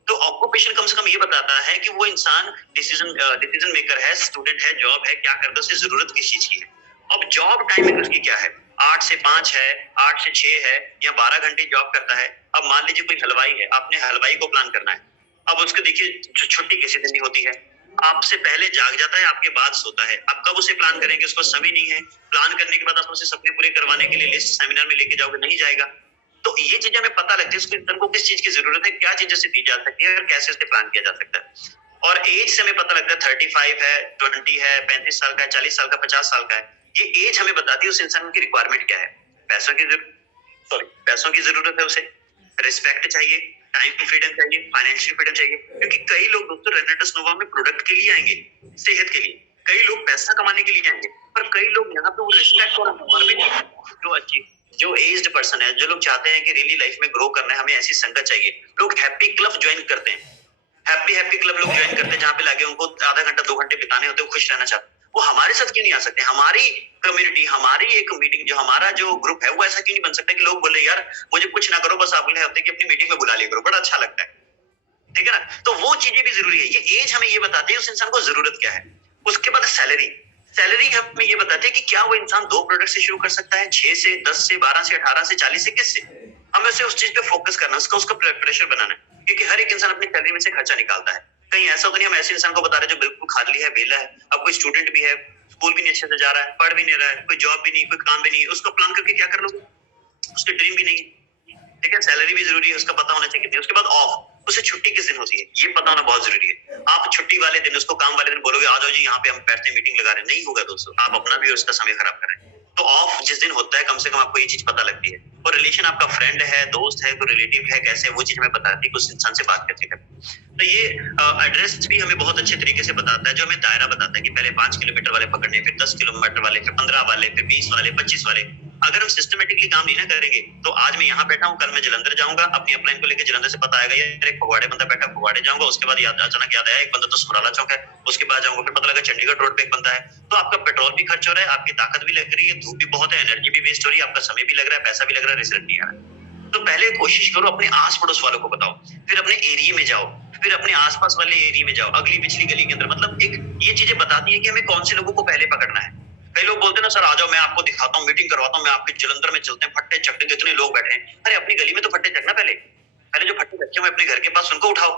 तो ऑक्यूपेशन कम से कम ये बताता है कि वो इंसान डिसीजन मेकर है, स्टूडेंट है, जॉब है, क्या करता है, उसे जरूरत किस चीज की है। अब जॉब टाइमिंग उसकी क्या है, 8 से 5 है, 8 से 6 है, या 12 घंटे जॉब करता है। अब मान लीजिए कोई हलवाई है, आपने हलवाई को प्लान करना है। अब उसको देखिए छुट्टी किसी दिन नहीं होती है, आपसे पहले जाग जाता है, आपके बाद सोता है। अब कब उसे प्लान करेंगे, उसको समय नहीं है। प्लान करने के बाद आप उसे सपने पूरे करवाने के लिए लिस्ट सेमिनार में लेके जाओगे, नहीं जाएगा। तो ये चीजें हमें पता लगती है उसको इंसान को किस चीज की जरूरत है, क्या चीजें से दी जा सकती है और कैसे उसे प्लान किया जा सकता है। और एज से हमें पता लगता है 35 है, 20 है, 35 साल का है, 40 साल का, 50 साल का है। ये एज हमें बताती है उस इंसान की रिक्वायरमेंट क्या है। पैसों की जरूरत है उसे, रिस्पेक्ट चाहिए, टाइम फ्रीडम चाहिए, फाइनेंशियल फ्रीडम चाहिए। क्योंकि कई लोग दोस्तों रेनेटस नोवा में प्रोडक्ट के लिए आएंगे, सेहत के लिए, कई लोग पैसा कमाने के लिए आएंगे, पर कई लोग यहाँ पे वो रिस्पेक्ट और जो अच्छी जो एज्ड पर्सन है, जो लोग चाहते हैं कि रियली लाइफ में ग्रो करना है, हमें ऐसी संगत चाहिए। लोग हैप्पी क्लब ज्वाइन करते हैं, हैप्पी क्लब लोग ज्वाइन करते हैं, जहाँ पे लागे उनको आधा घंटा 2 घंटे बिताने होते हैं, खुश रहना चाहते हैं। वो हमारे साथ क्यों नहीं आ सकते? हमारी कम्युनिटी, हमारी एक मीटिंग, जो हमारा जो ग्रुप है, वो ऐसा क्यों नहीं बन सकता कि लोग बोले यार मुझे कुछ ना करो, बस अगले हफ्ते की अपनी मीटिंग में बुला लिया करो, बड़ा अच्छा लगता है। ठीक है ना? तो वो चीजें भी जरूरी है। ये एज हमें ये बताती है उस इंसान को जरूरत क्या है। उसके बाद सैलरी हमें ये बताती है कि क्या वो इंसान 2 प्रोडक्ट से शुरू कर सकता है, 6 से, 10 से, 12 से, 18 से, 40 से, किस से? हमें उसे उस चीज पे फोकस करना है, उसका प्रेशर बनाना है, क्योंकि हर एक इंसान अपनी सैलरी में से खर्चा निकालता है। कहीं ऐसा तो नहीं हम ऐसे इंसान को बता रहे जो बिल्कुल खाली है, वेला है। अब कोई स्टूडेंट भी है, स्कूल भी नहीं अच्छे से जा रहा है, पढ़ भी नहीं रहा है, कोई जॉब भी नहीं, कोई काम भी नहीं, उसको प्लान करके क्या कर लोगे? उसके ड्रीम भी नहीं है। ठीक है, सैलरी भी जरूरी है, उसका पता होना चाहिए कितनी। उसके बाद ऑफ, उसे छुट्टी किस दिन होती है ये पता होना बहुत जरूरी है। आप छुट्टी वाले दिन उसको काम वाले दिन बोलोगे आ जाओ जी यहाँ पे हम बैठते मीटिंग लगा रहे हैं, नहीं होगा दोस्तों, आप अपना भी उसका समय खराब कर रहे हैं। तो ऑफ जिस दिन होता है, कम से कम आपको ये चीज पता लगती है। और रिलेशन आपका फ्रेंड है, दोस्त है, कोई रिलेटिव है, कैसे, वो चीज हमें बताती है उस इंसान से बात करके। तो ये एड्रेस भी हमें बहुत अच्छे तरीके से बताता है, जो हमें दायरा बताता है कि पहले 5 किलोमीटर वाले पकड़ने, फिर 10 किलोमीटर वाले, फिर 15 वाले, फिर 20 वाले, 25 वाले। अगर हम सिस्टमेटिकली काम नहीं ना करेंगे, तो आज मैं यहाँ बैठा हूँ, कल मैं जलंधर जाऊंगा, अपनी अपलाइन को लेकर जलंधर से पता आएगा यार एक फगवाड़े बंदा बैठा, फगवाड़े जाऊंगा, उसके बाद अचानक याद आया एक बंदा तो सुराला चौक है, उसके बाद जाऊंगा, फिर पता लगा चंडीगढ़ रोड पे एक बंदा है। तो आपका पेट्रोल भी खर्च हो रहा है, आपकी ताकत भी लग रही है, धूप भी बहुत है, एनर्जी भी वेस्ट हो रही है, आपका समय भी लग रहा है, पैसा भी लग रहा है, रिजल्ट नहीं आ रहा है। तो पहले कोशिश करो अपने आस पड़ोस वालों को बताओ, फिर अपने एरिया में जाओ, फिर अपने आसपास वाले एरिया में जाओ, अगली पिछली गली के अंदर। मतलब एक ये चीजें बताती है कि हमें कौन से लोगों को पहले पकड़ना है। कई लोग बोलते हैं ना सर आ जाओ मैं आपको दिखाता हूँ, मीटिंग करवाता हूँ, मैं आपके जलंधर में चलते हैं, फट्टे चकते जितने लोग बैठे हैं। अरे अपनी गली में तो फट्टे चकना, पहले जो फट्टे रखे हुए अपने घर के पास उनको उठाओ।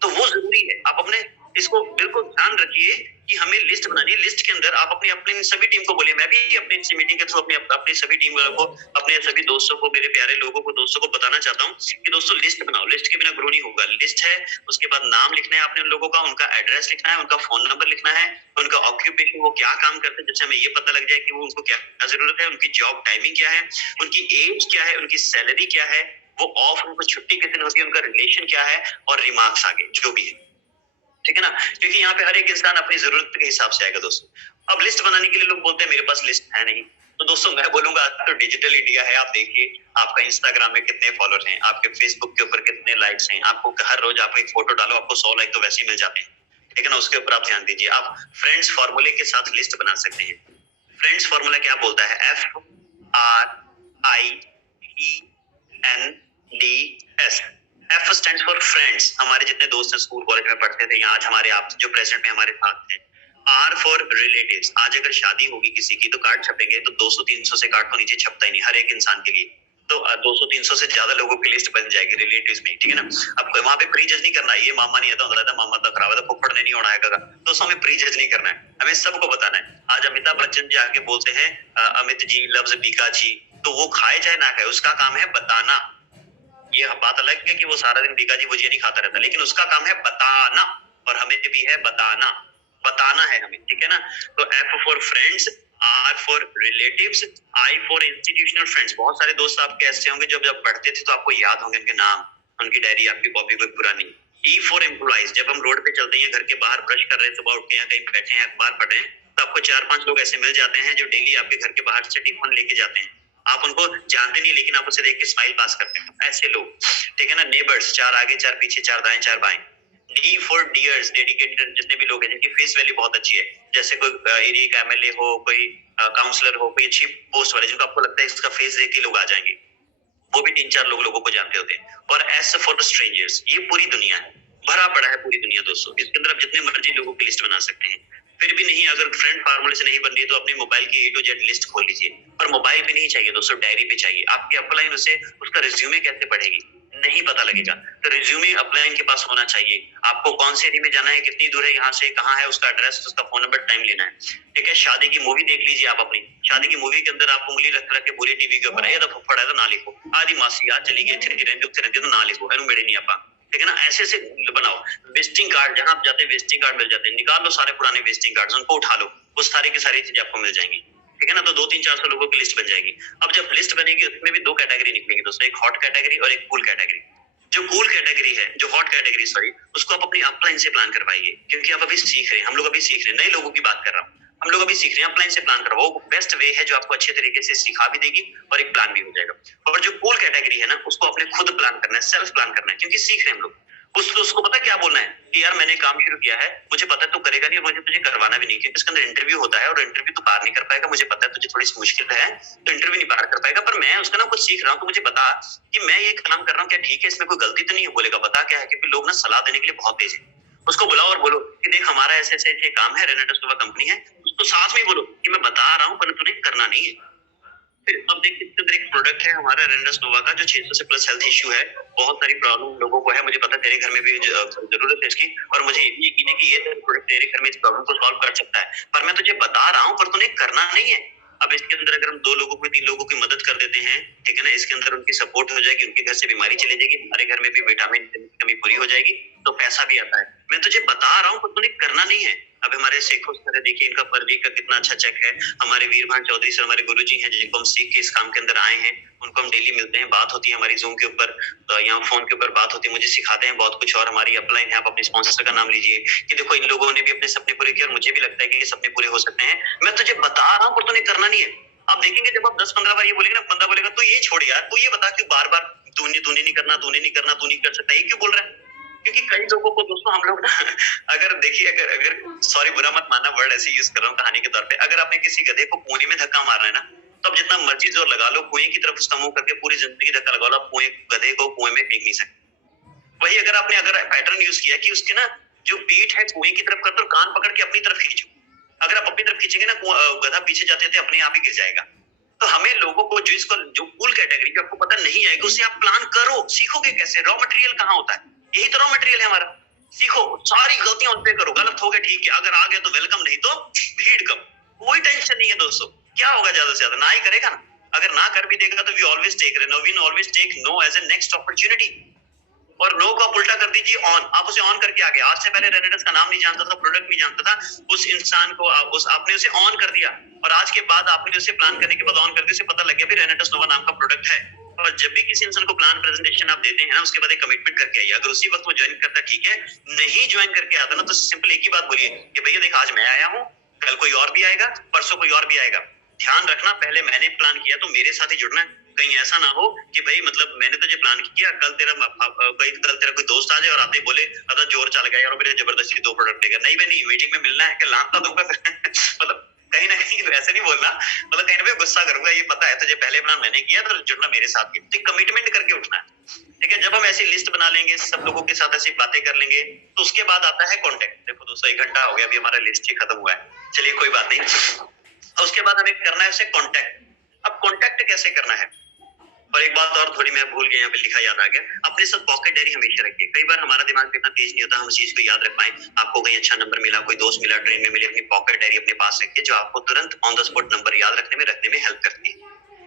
तो वो जरूरी है। आप अपने इसको बिल्कुल ध्यान रखिए कि हमें लिस्ट बनानी है। लिस्ट के अंदर आप अपनी सभी टीम को बोलिए, मैं भी अपनी मीटिंग के थ्रू अपनी सभी टीम वालों को, अपने सभी दोस्तों को, मेरे प्यारे लोगों को, दोस्तों को बताना चाहता हूँ कि दोस्तों लिस्ट बनाओ, लिस्ट के बिना ग्रो नहीं होगा। लिस्ट है, उसके बाद नाम लिखना है आपने उन लोगों का, उनका एड्रेस लिखना है, उनका फोन नंबर लिखना है, उनका ऑक्यूपेशन, वो क्या काम करते हैं, जिससे हमें ये पता लग जाए कि वो उनको क्या जरूरत है, उनकी जॉब टाइमिंग क्या है, उनकी एज क्या है, उनकी सैलरी क्या है, वो ऑफ, उनको छुट्टी किस दिन होती है, उनका रिलेशन क्या है, और रिमार्क्स आगे जो भी है। ठीक है ना? क्योंकि यहाँ पे हर एक इंसान अपनी जरूरत के हिसाब से आएगा दोस्तों। अब लिस्ट बनाने के लिए लोग बोलते हैं मेरे पास लिस्ट है नहीं, तो दोस्तों मैं बोलूंगा तो डिजिटल इंडिया है। आप देखिए आपका इंस्टाग्राम में कितने फॉलोअर हैं, आपके फेसबुक के ऊपर कितने लाइक्स हैं, आपको हर रोज आप एक फोटो डालो आपको 100 लाइक तो वैसे ही मिल जाते हैं। ठीक है ना? उसके ऊपर आप ध्यान दीजिए। आप फ्रेंड्स फॉर्मूले के साथ लिस्ट बना सकते हैं। फ्रेंड्स फॉर्मूला क्या बोलता है? FRIENDS। F stands for friends, हमारे जितने दोस्त हैं स्कूल कॉलेज में पढ़ते थे, यहाँ आज हमारे आप जो प्रेजेंट में हमारे साथ हैं। आर फॉर रिलेटिव्स, आज अगर शादी होगी किसी की तो कार्ड छपेंगे, तो 200-300 से कार्ड तो नीचे छपता ही नहीं हर एक इंसान के लिए। तो 200-300 से ज्यादा लोगों की लिस्ट बन जाएगी रिलेटिव्स में। ठीक है ना? अब वहां पे प्री जज नहीं करना है, ये मामा नहीं आता था, मामा तो खराब है, फुफड़ ने नहीं होना है। दोस्तों हमें प्री जज नहीं करना है, हमें सबको बताना है। आज अमिताभ बच्चन जी आके बोलते हैं अमित जी लव्स बीका जी, तो वो खाए चाहे ना खाए, उसका काम है बताना। ये बात अलग है कि वो सारा दिन बीका जी भुजिया नहीं खाता रहता, लेकिन उसका काम है बताना, और हमें भी है बताना है हमें। ठीक है ना? तो F for friends, R for relatives, I for institutional friends. बहुत सारे दोस्त आपके ऐसे होंगे जब जब पढ़ते थे तो आपको याद होंगे उनके नाम, उनकी डायरी, आपकी कॉपी कोई पुरानी। ई फॉर एम्प्लॉइज, जब हम रोड पे चलते हैं, घर के बाहर ब्रश कर रहे हैं, सुबह उठ के या कहीं बैठे हैं, अखबार पढ़ रहे हैं, तो आपको 4-5 लोग ऐसे मिल जाते हैं जो डेली आपके घर के बाहर से टिफिन लेके जाते हैं। आप उनको जानते नहीं, लेकिन आप उसे देख के स्माइल पास करते हैं। ऐसे लोग, ठीक है ना। नेबर्स, 4 आगे 4 पीछे, 4 दाएं 4 बाएं। डी फॉर डियर्स, डेडिकेटेड, जितने भी लोग हैं जिनकी फेस वैल्यू बहुत अच्छी है, जैसे कोई एरिया का एमएलए हो, कोई काउंसलर हो, कोई अच्छी पोस्ट वाले, जिनको आपको लगता है इसका फेस देख के लोग आ जाएंगे, वो भी 3-4 लोगों को जानते होते हैं। और एस फॉर स्ट्रेंजर्स, ये पूरी दुनिया है, भरा पड़ा है पूरी दुनिया दोस्तों। इसके अंदर आप जितने मर्जी लोगों की लिस्ट बना सकते हैं। फिर भी नहीं, अगर फ्रेंड फार्मूले से नहीं बन रही है तो अपने मोबाइल की A to Z लिस्ट खोल लीजिए। पर मोबाइल पे नहीं चाहिए दोस्तों, डायरी पे चाहिए। आपकी अपलाइन उसे, उसका रिज्यूमे कैसे पढ़ेगी, नहीं पता लगेगा। तो रिज्यूमे अपलाइन के पास होना चाहिए। आपको कौन से एरिया में जाना है, कितनी दूर है यहाँ से, कहाँ है उसका एड्रेस, उसका फोन नंबर, टाइम लेना है। ठीक है। शादी की मूवी देख लीजिए आप अपनी। शादी की मूवी के अंदर आप उंगली रख रख के पूरे टीवी के ऊपर, ये तो फुफड़ है तो ना लिखो, आदि मासी आज चली गई थे तो ना लिखो, एनु मेरे नहीं आपा। ठीक है ना। ऐसे से बनाओ। विजिटिंग कार्ड, जहां आप जाते हैं विजिटिंग कार्ड मिल जाते हैं, निकाल लो सारे पुराने विजिटिंग कार्ड, उनको उठा लो, वो सारी की सारी चीजें आपको मिल जाएंगी। ठीक है ना। तो 200-300-400 लोगों की लिस्ट बन जाएगी। अब जब लिस्ट बनेगी उसमें भी 2 कैटेगरी निकलेंगी दोस्तों, एक हॉट कैटेगरी और एक कूल कैटेगरी। जो कूल कैटेगरी है, जो हॉट कैटेगरी सॉरी, उसको आप अपनी अपलाइन से प्लान करवाइए, क्योंकि आप अभी सीख रहे हैं, हम लोग अभी सीख रहे हैं, नए लोगों की बात कर रहा हूँ, हम लोग अभी सीख रहे हैं। अपलाइन से प्लान करवाओ, बेस्ट वे है जो आपको अच्छे तरीके से सिखा भी देगी और एक प्लान भी हो जाएगा। और जो कूल कैटेगरी है ना, उसको अपने खुद प्लान करना है, सेल्फ प्लान करना है, क्योंकि सीख रहे हैं हम लोग। उसको पता क्या बोलना है कि यार मैंने काम शुरू किया है, मुझे पता है तू करेगा नहीं, मुझे तुझे करवाना भी नहीं, क्योंकि इसके अंदर इंटरव्यू होता है और इंटरव्यू तो पार नहीं कर पाएगा, मुझे पता है तुझे थोड़ी सी मुश्किल है, तो इंटरव्यू नहीं पार कर पाएगा। पर मैं उसका ना कुछ सीख रहा हूँ, तो मुझे बता कि मैं ये काम कर रहा हूँ, क्या ठीक है, इसमें कोई गलती तो नहीं है। बोलेगा बता क्या है, क्योंकि लोग ना सलाह देने के लिए बहुत तेज है। उसको बुलाओ और बोलो कि देख हमारा ऐसे ऐसे काम है, रेनेटस नोवा कंपनी है। उसको साथ में बोलो कि मैं बता रहा हूँ पर तूने करना नहीं है। फिर अब देखिए, इसके अंदर एक प्रोडक्ट है हमारा रेनेटस नोवा का, जो 600 से प्लस हेल्थ इश्यू है, बहुत सारी प्रॉब्लम लोगों को है, मुझे पता है तेरे घर में भी जरूरत है इसकी, और मुझे ये भी यकीन है कि ये प्रोडक्ट तेरे घर में इस प्रॉब्लम को सॉल्व कर सकता है। पर मैं तुझे बता रहा हूँ, पर तूने करना नहीं है। अब इसके अंदर अगर हम 2 लोगों को 3 लोगों की मदद कर देते हैं, ठीक है ना, इसके अंदर उनकी सपोर्ट हो जाएगी, उनके घर से बीमारी चली जाएगी, हमारे घर में भी विटामिन की कमी पूरी हो जाएगी, तो पैसा भी आता है। मैं तुझे बता रहा हूँ, पर तूने करना नहीं है। अब हमारे शेखों सर देखिए, इनका पर वीक का कितना अच्छा चेक है। हमारे वीरभान चौधरी सर हमारे गुरुजी हैं, जिनको हम सीख के इस काम के अंदर आए हैं, उनको हम डेली मिलते हैं, बात होती है हमारी जूम के ऊपर, तो यहाँ फोन के ऊपर बात होती है, मुझे सिखाते हैं बहुत कुछ। और हमारी अपलाइन है, आप अपने स्पॉन्सर का नाम लीजिए कि देखो इन लोगों ने भी अपने सपने पूरे किए और मुझे भी लगता है कि ये सपने पूरे हो सकते हैं। मैं तुझे बता रहा हूँ, पर तूने करना नहीं है। आप देखेंगे जब आप 10-15 बार ये बोलेंगे ना, बंदा बोलेगा तो ये छोड़ यार, तू ये बता कि बार बार तूने नहीं करना, तूने नहीं करना, तू नहीं कर सकता, ये क्यों बोल रहा है। क्योंकि कई लोगों को दोस्तों हम लोग ना अगर देखिए, अगर सॉरी बुरा मत मानना, वर्ड ऐसे यूज कर रहा हूँ कहानी के तौर पे, अगर आपने किसी गधे को कुएं में धक्का मारना है ना, तो अब जितना मर्जी जोर लगा लो, कुएं की तरफ उसका मुंह करके पूरी जिंदगी धक्का लगा लो, आप गधे को कुएं में फेंक नहीं सकते। वही अगर आपने पैटर्न यूज किया कि उसके ना जो पीठ है कुएं की तरफ करते और कान पकड़ के अपनी तरफ खींचो, अगर आप अपनी तरफ खींचेंगे ना, गधा पीछे जाते थे अपने आप ही गिर जाएगा। तो हमें लोगों को जो कूल कैटेगरी आपको पता नहीं आएगा, उससे आप प्लान करो। सीखोगे कैसे, रॉ मटेरियल कहाँ होता है, यही तो रॉ मटेरियल है हमारा। सीखो, सारी गलतियां उन पे करो, गलत हो गया ठीक है, अगर आ गया तो वेलकम, नहीं तो भीड़ कम, कोई टेंशन नहीं है दोस्तों। क्या होगा, ज्यादा से ज्यादा ना ही करेगा ना, अगर ना कर भी देगा तो we always take always take no as a next opportunity. और नो को आप उल्टा कर दीजिए ऑन, आप उसे ऑन करके आगे। आज से पहले रेनेटस का नाम नहीं जानता था, प्रोडक्ट नहीं जानता था, उस इंसान को आपने उसे ऑन कर दिया, और आज के बाद आपने उसे प्लान करने के बाद ऑन करके उसे पता लग गया भी रेनेटस नोवा नाम का प्रोडक्ट है। और जब भी किसी इंसान को प्लान प्रेजेंटेशन आप देते हैं ना, उसके बाद एक कमिटमेंट करके आइए। अगर उसी वक्त वो ज्वाइन करता ठीक है, नहीं ज्वाइन करके आता ना, तो सिंपल एक ही बात बोलिए कि भैया देख, आज मैं आया हूँ, कल कोई और भी आएगा, परसों कोई और भी आएगा, ध्यान रखना पहले मैंने प्लान किया तो मेरे साथ ही जुड़ना है। कहीं ऐसा ना हो कि भाई मतलब मैंने तुझे प्लान किया, कल तेरा कोई दोस्त आ जाए और आते ही बोले अदा जोर चल गया और मेरे जबरदस्ती 2 प्रोडक्ट देगा। नहीं भाई, मीटिंग में मिलना है कि लाता दूंगा मतलब कहीं ना कहीं वैसे नहीं बोलना, मतलब कहीं ना कहीं गुस्सा करूंगा, ये पता है तुझे पहले प्लान मैंने किया, तो जुड़ना मेरे साथ ही, तो कमिटमेंट करके उठना है। ठीक है। जब हम ऐसी लिस्ट बना लेंगे, सब लोगों के साथ ऐसी बातें कर लेंगे, तो उसके बाद आता है कॉन्टेक्ट। देखो दोस्तों, 1 घंटा हो गया, अभी हमारा लिस्ट ही खत्म हुआ है, चलिए कोई बात नहीं। उसके बाद हमें करना है उसे कॉन्टेक्ट। अब कॉन्टेक्ट कैसे करना है, और एक बात और थोड़ी मैं भूल गया, यहाँ पे लिखा याद आ गया, अपने साथ पॉकेट डायरी हमेशा रखिए। कई बार हमारा दिमाग इतना तेज नहीं होता हम चीज को याद रख पाए। आपको कहीं अच्छा नंबर मिला, कोई दोस्त मिला, ट्रेन में मिली, अपनी पॉकेट डायरी अपने पास रखिए, जो आपको तुरंत ऑन द स्पॉट नंबर याद रखने में हेल्प करती है।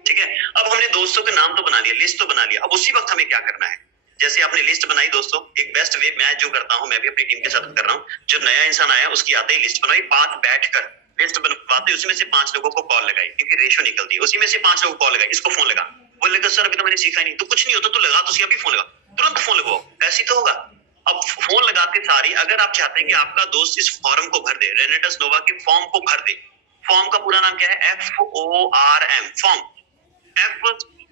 ठीक है। अब हमने दोस्तों के नाम तो बना लिया, लिस्ट तो बना लिया, अब उसी वक्त हमें क्या करना है, जैसे आपने लिस्ट बनाई दोस्तों, एक बेस्ट वे मैं जो करता हूँ, मैं भी अपनी टीम के साथ कर रहा हूँ, जो नया इंसान आया उसकी आते ही लिस्ट बनाई, 5 बैठकर लिस्ट बनवाते, उसमें से 5 लोगों को कॉल लगाई, क्योंकि रेशो निकलती है, उसी में से 5 लोगों को कॉल लगाई, इसको फोन लगा। बोलेगा सर अभी तो मैंने सीखा ही नहीं, तो कुछ नहीं होता, तू लगा, तो अभी फोन लगा, तुरंत फोन लगाओ, ऐसी तो होगा। अब फोन लगाते सारी अगर आप चाहते हैं कि आपका दोस्त इस फॉर्म को भर दे, रेनेटस नोवा के फॉर्म को भर दे, फॉर्म का पूरा नाम क्या है? FORM, form. एफ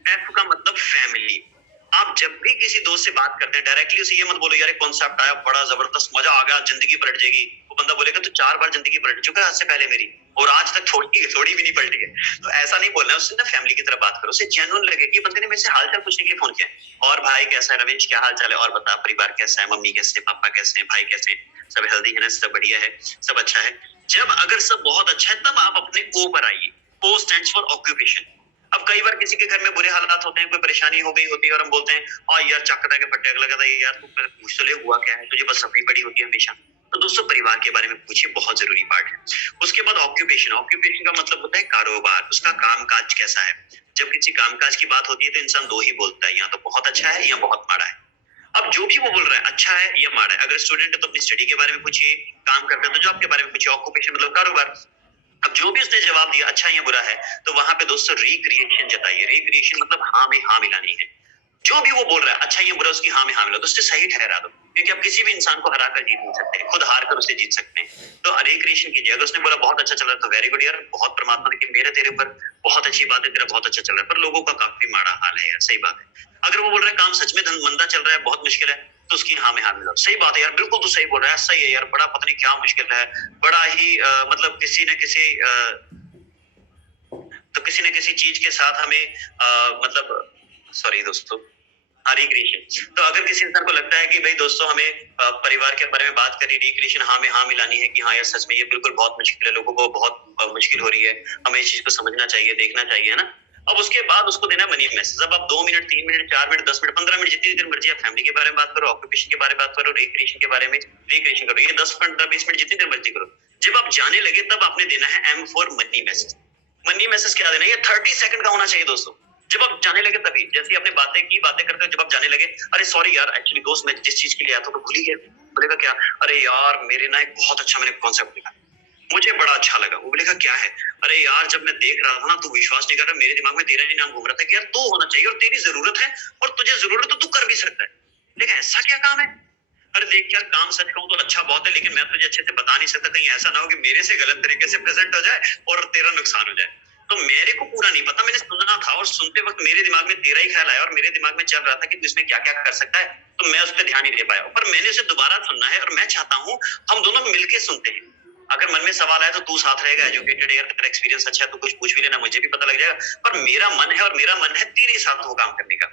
एफ का मतलब फैमिली। आप जब भी किसी दोस्त से बात करते हैं डायरेक्टली उसे ये मत बोलो यार कॉन्सेप्ट आया बड़ा जबरदस्त मजा आ गया जिंदगी पलट जाएगी। वो बंदा बोलेगा तो 4 बार जिंदगी पलट चुका है आज से पहले मेरी, और आज तक थोड़ी भी नहीं पलटी है। तो ऐसा नहीं बोलना है उससे, ना फैमिली की तरह बात करो, उसे जेन्युइन लगे कि बंदे ने मेरे से हालचाल पूछने के लिए फोन किया। और भाई कैसा है रमेश, क्या हाल चाल है, और बता परिवार कैसा है, मम्मी कैसे, पापा कैसे, भाई कैसे, सब हेल्दी है ना, सब बढ़िया है, सब अच्छा है। जब अगर सब बहुत अच्छा है तब आप अपने ओ पर आइए। ओ स्टैंड्स फॉर ऑक्यूपेशन। अब कई बार किसी के घर में बुरे हालात होते हैं, कोई परेशानी हो गई होती है और हम बोलते हैं और यार चक्कर के फट्टे अगला कहता है यार तू पूछ तो ले हुआ क्या है, तुझे बस सफाई पड़ी होती है हमेशा। तो दोस्तों परिवार के बारे में पूछिए, बहुत जरूरी पार्ट है। उसके बाद ऑक्यूपेशन, ऑक्यूपेशन का मतलब होता है कारोबार, उसका कामकाज कैसा है। जब किसी कामकाज की बात होती है तो इंसान दो ही बोलता है, या तो बहुत अच्छा है या बहुत माड़ा है। अब जो भी वो बोल रहा है अच्छा है या माड़ा है, अगर स्टूडेंट है तो अपनी स्टडी के बारे में पूछिए, काम करते हैं तो जॉब के बारे में पूछिए, ऑक्यूपेशन मतलब कारोबार। अब जो भी उसने जवाब दिया अच्छा या बुरा है, तो वहां पे दोस्तों रिक्रिएशन जताइए। रिक्रिएशन मतलब हाँ में हाँ मिलानी है। जो भी वो बोल रहा है अच्छा या बुरा, उसकी हाँ में हाँ मिला, दोस्तों सही ठहरा दो, क्योंकि आप किसी भी इंसान को हरा कर जीत नहीं सकते, खुद हार कर उसे जीत सकते हैं। तो रिक्रिएशन कीजिए। अगर उसने बोला बहुत अच्छा चल रहा है तो वेरी गुड यार, बहुत परमात्मा ने कि मेरे तेरे ऊपर बहुत अच्छी बात है, तेरा बहुत अच्छा चल रहा है, पर लोगों का काफी माड़ा हाल है यार, सही बात है। अगर वो बोल रहा है काम सच में मंदा चल रहा है, बहुत मुश्किल है, तो उसकी हाँ में हाँ मिलाओ, सही बात है यार, बिल्कुल तो सही बोल रहा है, सही है यार, बड़ा पता नहीं क्या मुश्किल है, बड़ा ही मतलब किसी न किसी तो किसी न किसी चीज के साथ हमें मतलब सॉरी दोस्तों रिक्रिएशन। तो अगर किसी इंसान को लगता है कि भाई दोस्तों हमें परिवार के बारे में बात करी, रिक्रिएशन हाँ में हाँ मिलानी है कि हाँ यार सच में ये बिल्कुल बहुत मुश्किल है, लोगों को बहुत मुश्किल हो रही है, हमें इस चीज को समझना चाहिए, देखना चाहिए ना। अब उसके बाद उसको देना मनी मैसेज। अब आप 2 minute 3 minute 4 minute 10 minute 15 minute जितनी देर मर्जी आप फैमिली के बारे में बात करो, ऑक्यूपेशन के बारे में बात करो, रिक्रिएशन के बारे में रिक्रिएशन करो, ये 10 15 20 मिनट जितनी देर मर्जी करो। जब आप जाने लगे तब आपने देना है M for money message. Money message क्या देना है, ये 30 सेकंड का होना चाहिए दोस्तों। जब आप जाने लगे तभी, जैसे आपने बातें की, बातें करते जब आप जाने लगे, अरे सॉरी यार एक्चुअली दोस्त मैं जिस चीज के लिए आया था तो भूल ही गया। बोलेगा क्या, अरे यार मेरे ना एक बहुत अच्छा मैंने कॉन्सेप्ट देखा, मुझे बड़ा अच्छा लगा। वो बोलेगा क्या है, अरे यार जब मैं देख रहा था ना, तू विश्वास नहीं कर रहा, मेरे दिमाग में तेरा ही नाम घूम रहा था कि यार तू होना चाहिए और तेरी जरूरत है और तुझे जरूरत है तो तू कर भी सकता है। लेकिन ऐसा क्या काम है, अरे देख यार काम सच कहूं तो अच्छा बहुत है, लेकिन मैं तुझे अच्छे से बता नहीं सकता, कहीं ऐसा ना हो कि मेरे से गलत तरीके से प्रेजेंट हो जाए और तेरा नुकसान हो जाए। तो मेरे को पूरा नहीं पता, मैंने सुना था और सुनते वक्त मेरे दिमाग में तेरा ही ख्याल आया और मेरे दिमाग में चल रहा था कि तू इसमें क्या क्या कर सकता है, तो मैं उस पर ध्यान नहीं दे पाया, पर मैंने उसे दोबारा सुनना है और मैं चाहता हूँ हम दोनों मिलकर सुनते हैं। अगर मन में सवाल आया तो तू साथ रहेगा, एजुकेटेड है, तेरा एक्सपीरियंस अच्छा है तो कुछ पूछ भी लेना, मुझे भी पता लग जाएगा, पर मेरा मन है और मेरा मन है तेरे साथ वो काम करने का।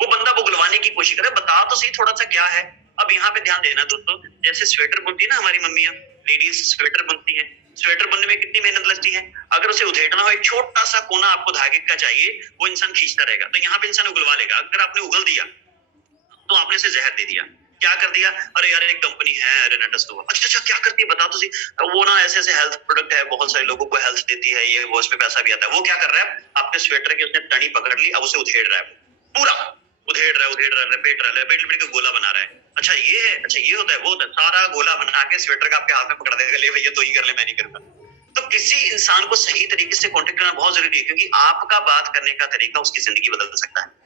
वो बंदा बुगलवाने की कोशिश करे, बता तो सही थोड़ा सा क्या है। अब यहाँ पे ध्यान देना दोस्तों, जैसे स्वेटर बुनती है ना हमारी मम्मियां, लेडीज स्वेटर बुनती है, स्वेटर बुनने में कितनी मेहनत लगती है। अगर उसे उधेड़ना हो, एक छोटा सा कोना आपको धागे का चाहिए, वो इंसान खींचता रहेगा, तो यहाँ पे इंसान उगलवा लेगा। अगर आपने उगल दिया तो आपने उसे जहर दे दिया। क्या कर दिया, अरे यार एक कंपनी है रेनेटस नोवा, अच्छा अच्छा क्या करती है बता तो सही। वो ना ऐसे ऐसे हेल्थ प्रोडक्ट है, बहुत सारे लोगों को हेल्थ देती है, ये वो उसमें पैसा भी आता है। वो क्या कर रहा है, आपके स्वेटर की उसने तनी पकड़ ली, अब उसे उधेड़ रहा है, पूरा उधेड़ रहा है, लपेट रहा है, लपेट लपेट के गोला बना रहा है। अच्छा ये है, अच्छा ये होता है, वो होता है, सारा गोला बना के स्वेटर का आपके हाथ में पकड़ देगा, ले भैया तो ही कर ले, मैं नहीं करूंगा। तो किसी इंसान को सही तरीके से कांटेक्ट करना बहुत जरूरी है, क्योंकि आपका बात करने का तरीका उसकी जिंदगी बदल सकता है।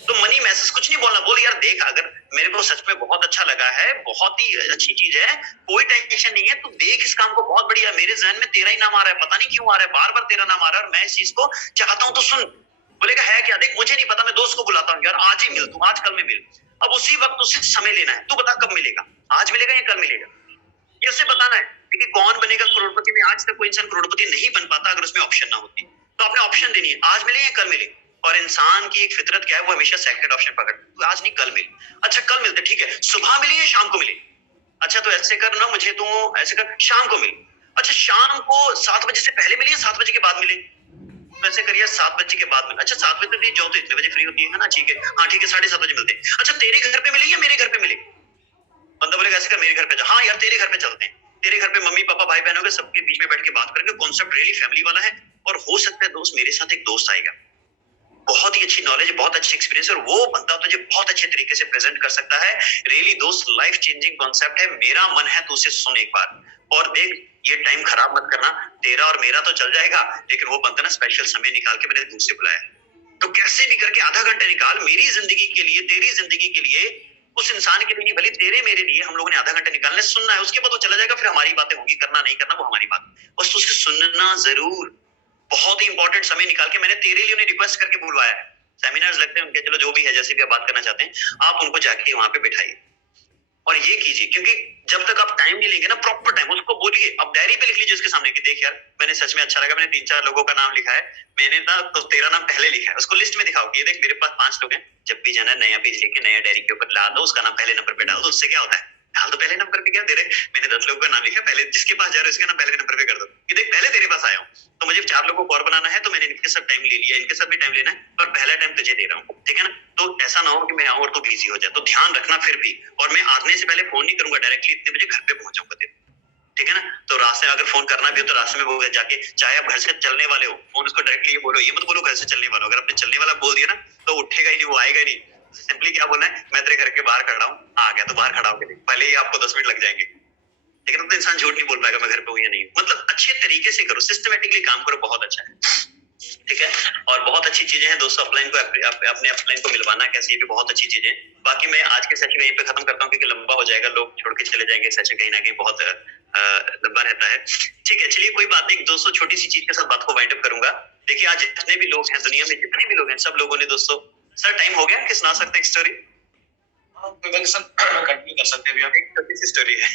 तो मनी मैसेज कुछ नहीं बोलना, बोल यार देख अगर मेरे को सच में बहुत अच्छा लगा है, बहुत ही अच्छी चीज है, कोई टेंशन नहीं है, तू देख इस काम को बहुत बढ़िया, मेरे जहन में तेरा ही नाम आ रहा है, पता नहीं क्यों आ रहा है, बार बार तेरा नाम आ रहा है और मैं इस चीज को चाहता हूं तो सुन। बोलेगा है क्या, देख मुझे नहीं पता, मैं दोस्त को बुलाता हूँ यार, आज ही मिल, तू आज कल में मिल। अब उसी वक्त उसे समय लेना है, तू बता कब मिलेगा, आज मिलेगा या कल मिलेगा, ये उसे बताना है। क्योंकि कौन बनेगा करोड़पति में, आज तक कोई इंसान करोड़पति नहीं बन पाता अगर उसमें ऑप्शन ना होती। तो आपने ऑप्शन देनी है, आज मिले या कल मिले। और इंसान की एक फितरत क्या है, वो हमेशा सेकंड ऑप्शन पकड़ता है, आज नहीं कल मिले। अच्छा कल मिलते ठीक है, सुबह मिले या शाम को मिले, अच्छा तो ऐसे कर ना, मुझे तो ऐसे कर शाम को मिले। अच्छा शाम को 7 बजे से पहले मिले या 7 बजे के बाद मिले, तो ऐसे करिए 7 बजे के बाद मिले। अच्छा 7 बजे तक जाओ तो इतने बजे फ्री होती है ना, ठीक है हाँ ठीक है, 7:30 बजे मिलते हैं। अच्छा तेरे घर पे मिले या मेरे घर पे मिले, बंदा बोलेगा ऐसे कर मेरे घर पे जा, हाँ यार तेरे घर पे चलते हैं, तेरे घर पे मम्मी पापा भाई बहनों के सबके बीच में बैठ के बात करेंगे, कॉन्सेप्ट रियली फैमिली वाला है। और हो सकता है दोस्त मेरे साथ एक दोस्त आएगा, बहुत ही अच्छी नॉलेज, बहुत अच्छी एक्सपीरियंस, और वो बंदा तुझे बहुत अच्छे तरीके से प्रेजेंट कर सकता है। रियली दोस्त लाइफ चेंजिंग कॉन्सेप्ट है, मेरा मन है तो उसे सुन एक बार और देख, ये टाइम खराब मत करना, तेरा और मेरा तो चल जाएगा, लेकिन वो बंदा ना स्पेशल समय निकाल के मैंने दूर से बुलाया, तो कैसे भी करके आधा घंटा निकाल मेरी जिंदगी के लिए, तेरी जिंदगी के लिए, उस इंसान के लिए नहीं, भले तेरे मेरे लिए हम लोगों ने आधा घंटा निकालना है, सुनना है, उसके बाद वो चला जाएगा, फिर हमारी बातें होंगी, करना नहीं करना वो हमारी बात, बस उससे सुनना जरूर। बहुत ही इंपॉर्टेंट समय निकाल के मैंने तेरे लिए उन्हें रिक्वेस्ट करके बुलवाया है, सेमिनार्स लगते हैं उनके, चलो जो भी है, जैसे भी आप बात करना चाहते हैं, आप उनको जाके वहां पे बैठाइए और ये कीजिए, क्योंकि जब तक आप टाइम नहीं लेंगे ना, प्रॉपर टाइम, उसको बोलिए, आप डायरी पे लिख लीजिए उसके सामने कि देख यार, मैंने सच में अच्छा लगा, मैंने 3-4 लोगों का नाम लिखा है, मैंने ना तो तेरा नाम पहले लिखा है, उसको लिस्ट में दिखाओ कि ये देख मेरे पास 5 लोग हैं, जब भी जाना नया पेज लेके नया डायरी के ऊपर ला दो, उसका नाम पहले नंबर पे डाल दो, उससे क्या होता है, डाल दो पहले नंबर पे, क्या दे रहे, मैंने 10 लोगों का नाम लिखा, पहले जिसके पास जा रहे उसका नाम पहले नंबर पे कर दो, कि देख पहले तेरे पास आया हूँ, तो मुझे 4 लोगों को और बनाना है, तो मैंने इनके सब टाइम ले लिया, इनके सब भी टाइम लेना है, और पहला टाइम तुझे दे रहा हूँ, ठीक है ना। तो ऐसा ना हो कि मैं आऊं और तू बिजी हो जाए, तो ध्यान रखना फिर भी, और मैं आने से पहले फोन नहीं करूंगा, डायरेक्टली इतने बजे घर पे पहुंच जाऊंगा तेरे, ठीक है ना। तो रास्ते में अगर फोन करना भी हो तो रास्ते में वो जाके, चाहे आप घर से चलने वाले हो, फोन उसको डायरेक्टली ये बोलो, ये मत बोलो घर से चलने वाला हो, अगर आपने चलने वाला बोल दिया ना तो उठेगा ही नहीं, वो आएगा ही नहीं, सिंपली क्या बोलना है, मैं तेरे घर के बाहर खड़ा हूँ, आ गया, तो बाहर खड़ा होकर देख, भले ही आपको 10 मिनट लग जाएंगे, लेकिन तो इंसान झूठ नहीं बोल पाएगा मैं घर पे हूँ या नहीं, मतलब अच्छे तरीके से करो, सिस्टमेटिकली काम करो, बहुत अच्छा है, ठीक है। और बहुत अच्छी चीजें हैं दोस्तों, अपलाइन को अपने अपलाइन को मिलवाना कैसे, ये भी बहुत अच्छी चीजें हैं। बाकी मैं आज के सेशन यहीं पे खत्म करता हूँ, क्योंकि लंबा हो जाएगा, लोग छोड़ के चले जाएंगे, सेशन कहीं ना कहीं बहुत लंबा रहता है, ठीक है। चलिए कोई बात नहीं, दोस्तों छोटी सी चीज के साथ बात को वाइंड अप करूंगा। देखिए आज जितने भी लोग हैं दुनिया में, जितने भी लोग हैं, सब लोगों ने दोस्तों, सर टाइम हो गया कि सुना सकते हैं स्टोरी, कंटिन्यू कर सकते हैं, एक छोटी सी स्टोरी है।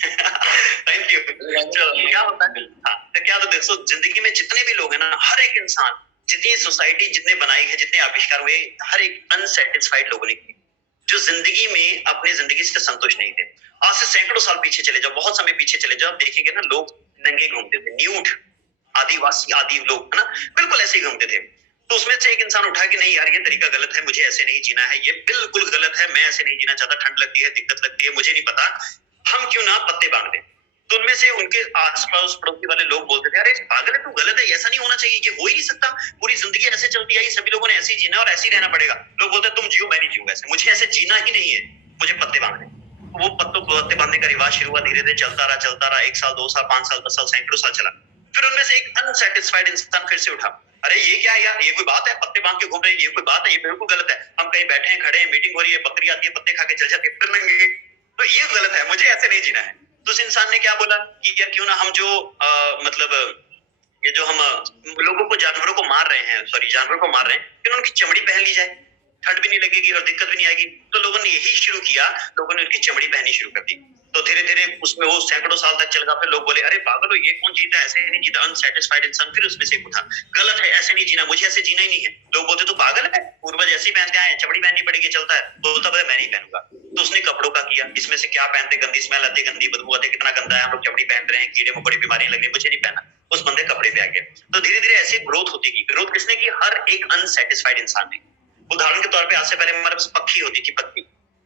Thank you. चलो क्या होता है, हाँ, तो क्या, तो देखो जिंदगी में जितने भी लोग हैं ना, हर एक इंसान, जितनी सोसाइटी जितने बनाई है, जितने आविष्कार हुए, हर एक अनसेटिस्फाइड लोगों ने की, जो जिंदगी में अपनी जिंदगी से संतुष्ट नहीं थे। आज से सैकड़ों साल पीछे चले जाओ, बहुत समय पीछे चले जाओ, आप देखेंगे ना, लोग नंगे घूमते थे, न्यूड, आदिवासी आदि लोग, है ना, बिल्कुल ऐसे ही घूमते थे। तो उसमें से एक इंसान उठा कि नहीं यार, ये तरीका गलत है, मुझे ऐसे नहीं जीना है, ये बिल्कुल गलत है, मैं ऐसे नहीं जीना चाहता, ठंड लगती है, दिक्कत लगती है, मुझे नहीं पता, हम क्यों ना पत्ते बांध दें। तो उनमें से उनके आसपास पड़ोसी वाले लोग बोलते थे, अरे पागल है तू, गलत है, ऐसा नहीं होना चाहिए, ये हो ही नहीं सकता, पूरी जिंदगी ऐसे चलती आई, सभी लोगों ने ऐसे ही जीना और ऐसे ही रहना पड़ेगा। लोग बोलते तुम जियो, मैं नहीं जीऊंगा ऐसे, मुझे ऐसे जीना ही नहीं है, मुझे पत्ते बांधने। वो पत्ते बांधने का रिवाज शुरू हुआ, धीरे धीरे चलता रहा, 1 साल 2 साल 5 साल 10 साल सैकड़ों साल चला। फिर उनमें से एक अनसेटिस्फाइड इंसान फिर से उठा, अरे ये क्या है यार, ये कोई बात है, पत्ते बांध के घूम रहे हैं, ये कोई बात है, ये बिल्कुल गलत है, हम कहीं बैठे हैं, खड़े हैं, मीटिंग हो रही है, बकरी आती है, पत्ते खा के चल जाती है, फिर नंगे, तो ये गलत है, मुझे ऐसे नहीं जीना है। तो उस इंसान ने क्या बोला कि यार क्यों ना हम जो मतलब ये जो हम लोगों को, जानवरों को मार रहे हैं, सॉरी जानवरों को मार रहे हैं, क्यों उनकी चमड़ी पहन ली जाए, ठंड भी नहीं लगेगी और दिक्कत भी नहीं आएगी। तो लोगों ने यही शुरू किया, लोगों ने उनकी चमड़ी पहननी शुरू कर दी। तो धीरे धीरे उसमें वो सैकड़ों साल तक चल गया। फिर लोग बोले अरे पागल हो, ये कौन जीता, ऐसे नहीं जीता, अनसेटिस्फाइड इंसान। फिर उसमें से उठा, गलत है, ऐसे नहीं जीना, मुझे ऐसे जीना ही नहीं है। लोग बोलते तो पागल है, पूर्वज ऐसे ही पहनते आए, चमड़ी पहननी पड़ेगी, चलता है, बोलता है मैं नहीं पहनूंगा। तो उसने कपड़ों का किया, इसमें से क्या पहनते, गंदी स्मेल आती, गंदी बदबू आती, कितना गंदा है, हम लोग चमड़ी पहन रहे हैं, कीड़े मकोड़े बीमारियां लग रही, मुझे नहीं पहना। उस बंदे कपड़े पे आ गया। तो धीरे धीरे ऐसी ग्रोथ होती गई। ग्रोथ किसने की? हर एक अनसेटिस्फाइड इंसान ने। उदाहरण के तौर पे आज से पहले हमारे पास पक्षी होती थी,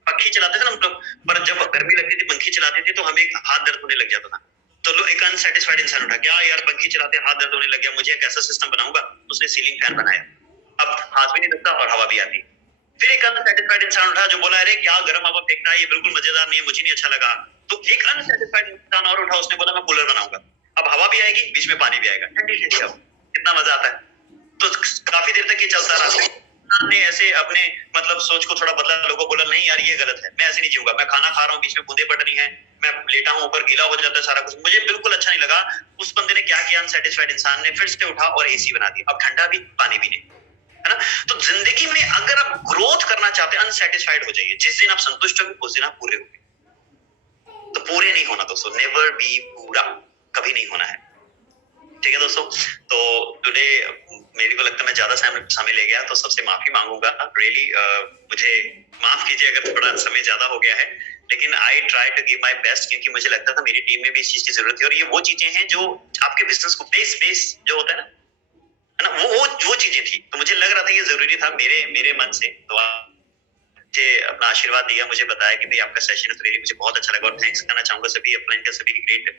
पक्षी चलाते थे ना हम लोग, पर जब गर्मी लगती थी पंखी चलाते थे तो हमें हाथ दर्द होने लग जाता था। तो लोग, एक अनसेटिस्फाइड इंसान उठा, क्या यार पंखी चलाते हाथ दर्द होने लग गया, मुझे एक ऐसा सिस्टम बनाऊंगा। उसने सीलिंग फैन बनाया, अब हाथ भी नहीं लगता और हवा भी आती। फिर एक अनसेटिस्फाइड इंसान उठा जो बोला अरे क्या गर्म हवा फेंकना है, ये बिल्कुल मजेदार नहीं है, मुझे नहीं अच्छा लगा। तो एक अनसेटिस्फाइड इंसान और उठा, उसने बोला मैं कूलर बनाऊंगा, अब हवा भी आएगी, बीच में पानी भी आएगा, ठंडी ठंडी हवा, कितना मजा आता है। तो काफी देर तक ये चलता रहा। ने ऐसे अपने मतलब सोच को थोड़ा बदला, लोगों को बोला नहीं यार ये गलत है, मैं ऐसे नहीं जीऊंगा, मैं खाना खा रहा हूँ, बीच में बूंदे पड़ रही है, मैं लेटा हूँ, ऊपर गीला हो जाता है सारा कुछ, मुझे बिल्कुल अच्छा नहीं लगा। उस बंदे ने क्या किया, अनसेटिस्फाइड इंसान ने फिर से उठा और एसी बना दिया, अब ठंडा भी पानी भी नहीं, है ना। तो जिंदगी में अगर आप ग्रोथ करना चाहते हैं, अनसेटिस्फाइड हो जाइए। जिस दिन आप संतुष्ट होंगे उस दिन आप पूरे होंगे। तो पूरे नहीं होना दोस्तों, नेवर बी पूरा, कभी नहीं होना है, ठीक है दोस्तों। तो टुडे मेरे को लगता है मैं ज्यादा समय ले गया, तो सबसे माफी मांगूंगा रियली, मुझे माफ कीजिए अगर थोड़ा समय ज्यादा हो गया है, लेकिन I try to give my best, क्योंकि मुझे लगता था मेरी टीम में भी इस चीज की जरूरत है। और ये वो चीजें हैं जो आपके बिजनेस को बेस जो होता है ना, वो चीजें थी। तो मुझे लग रहा था ये जरूरी था मेरे मन से। तो मुझे अपना आशीर्वाद दिया, मुझे बताया कि भाई आपका सेशन है, तो रियली मुझे बहुत अच्छा लगा। और थैंक्स करना चाहूंगा सभी अपलाइन के सभी ग्रेट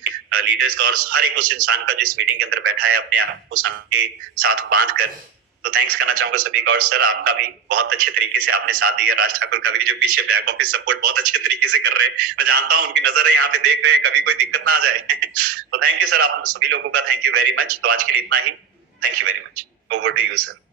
लीडर्स का, और हर एक उस इंसान का जो इस मीटिंग के अंदर बैठा है अपने आप को सबके साथ बांध कर। तो थैंक्स करना चाहूंगा सभी का। और सर आपका भी बहुत अच्छे तरीके से आपने साथ दिया। राज ठाकुर का भी जो पीछे बैक ऑफिस सपोर्ट बहुत अच्छे तरीके से कर रहे हैं, मैं जानता हूँ उनकी नजर है यहाँ पे, देख रहे हैं, कभी कोई दिक्कत ना आ जाए। तो थैंक यू सर, आप सभी लोगों का थैंक यू वेरी मच। तो आज के लिए इतना ही, thank you very much. Over to you sir.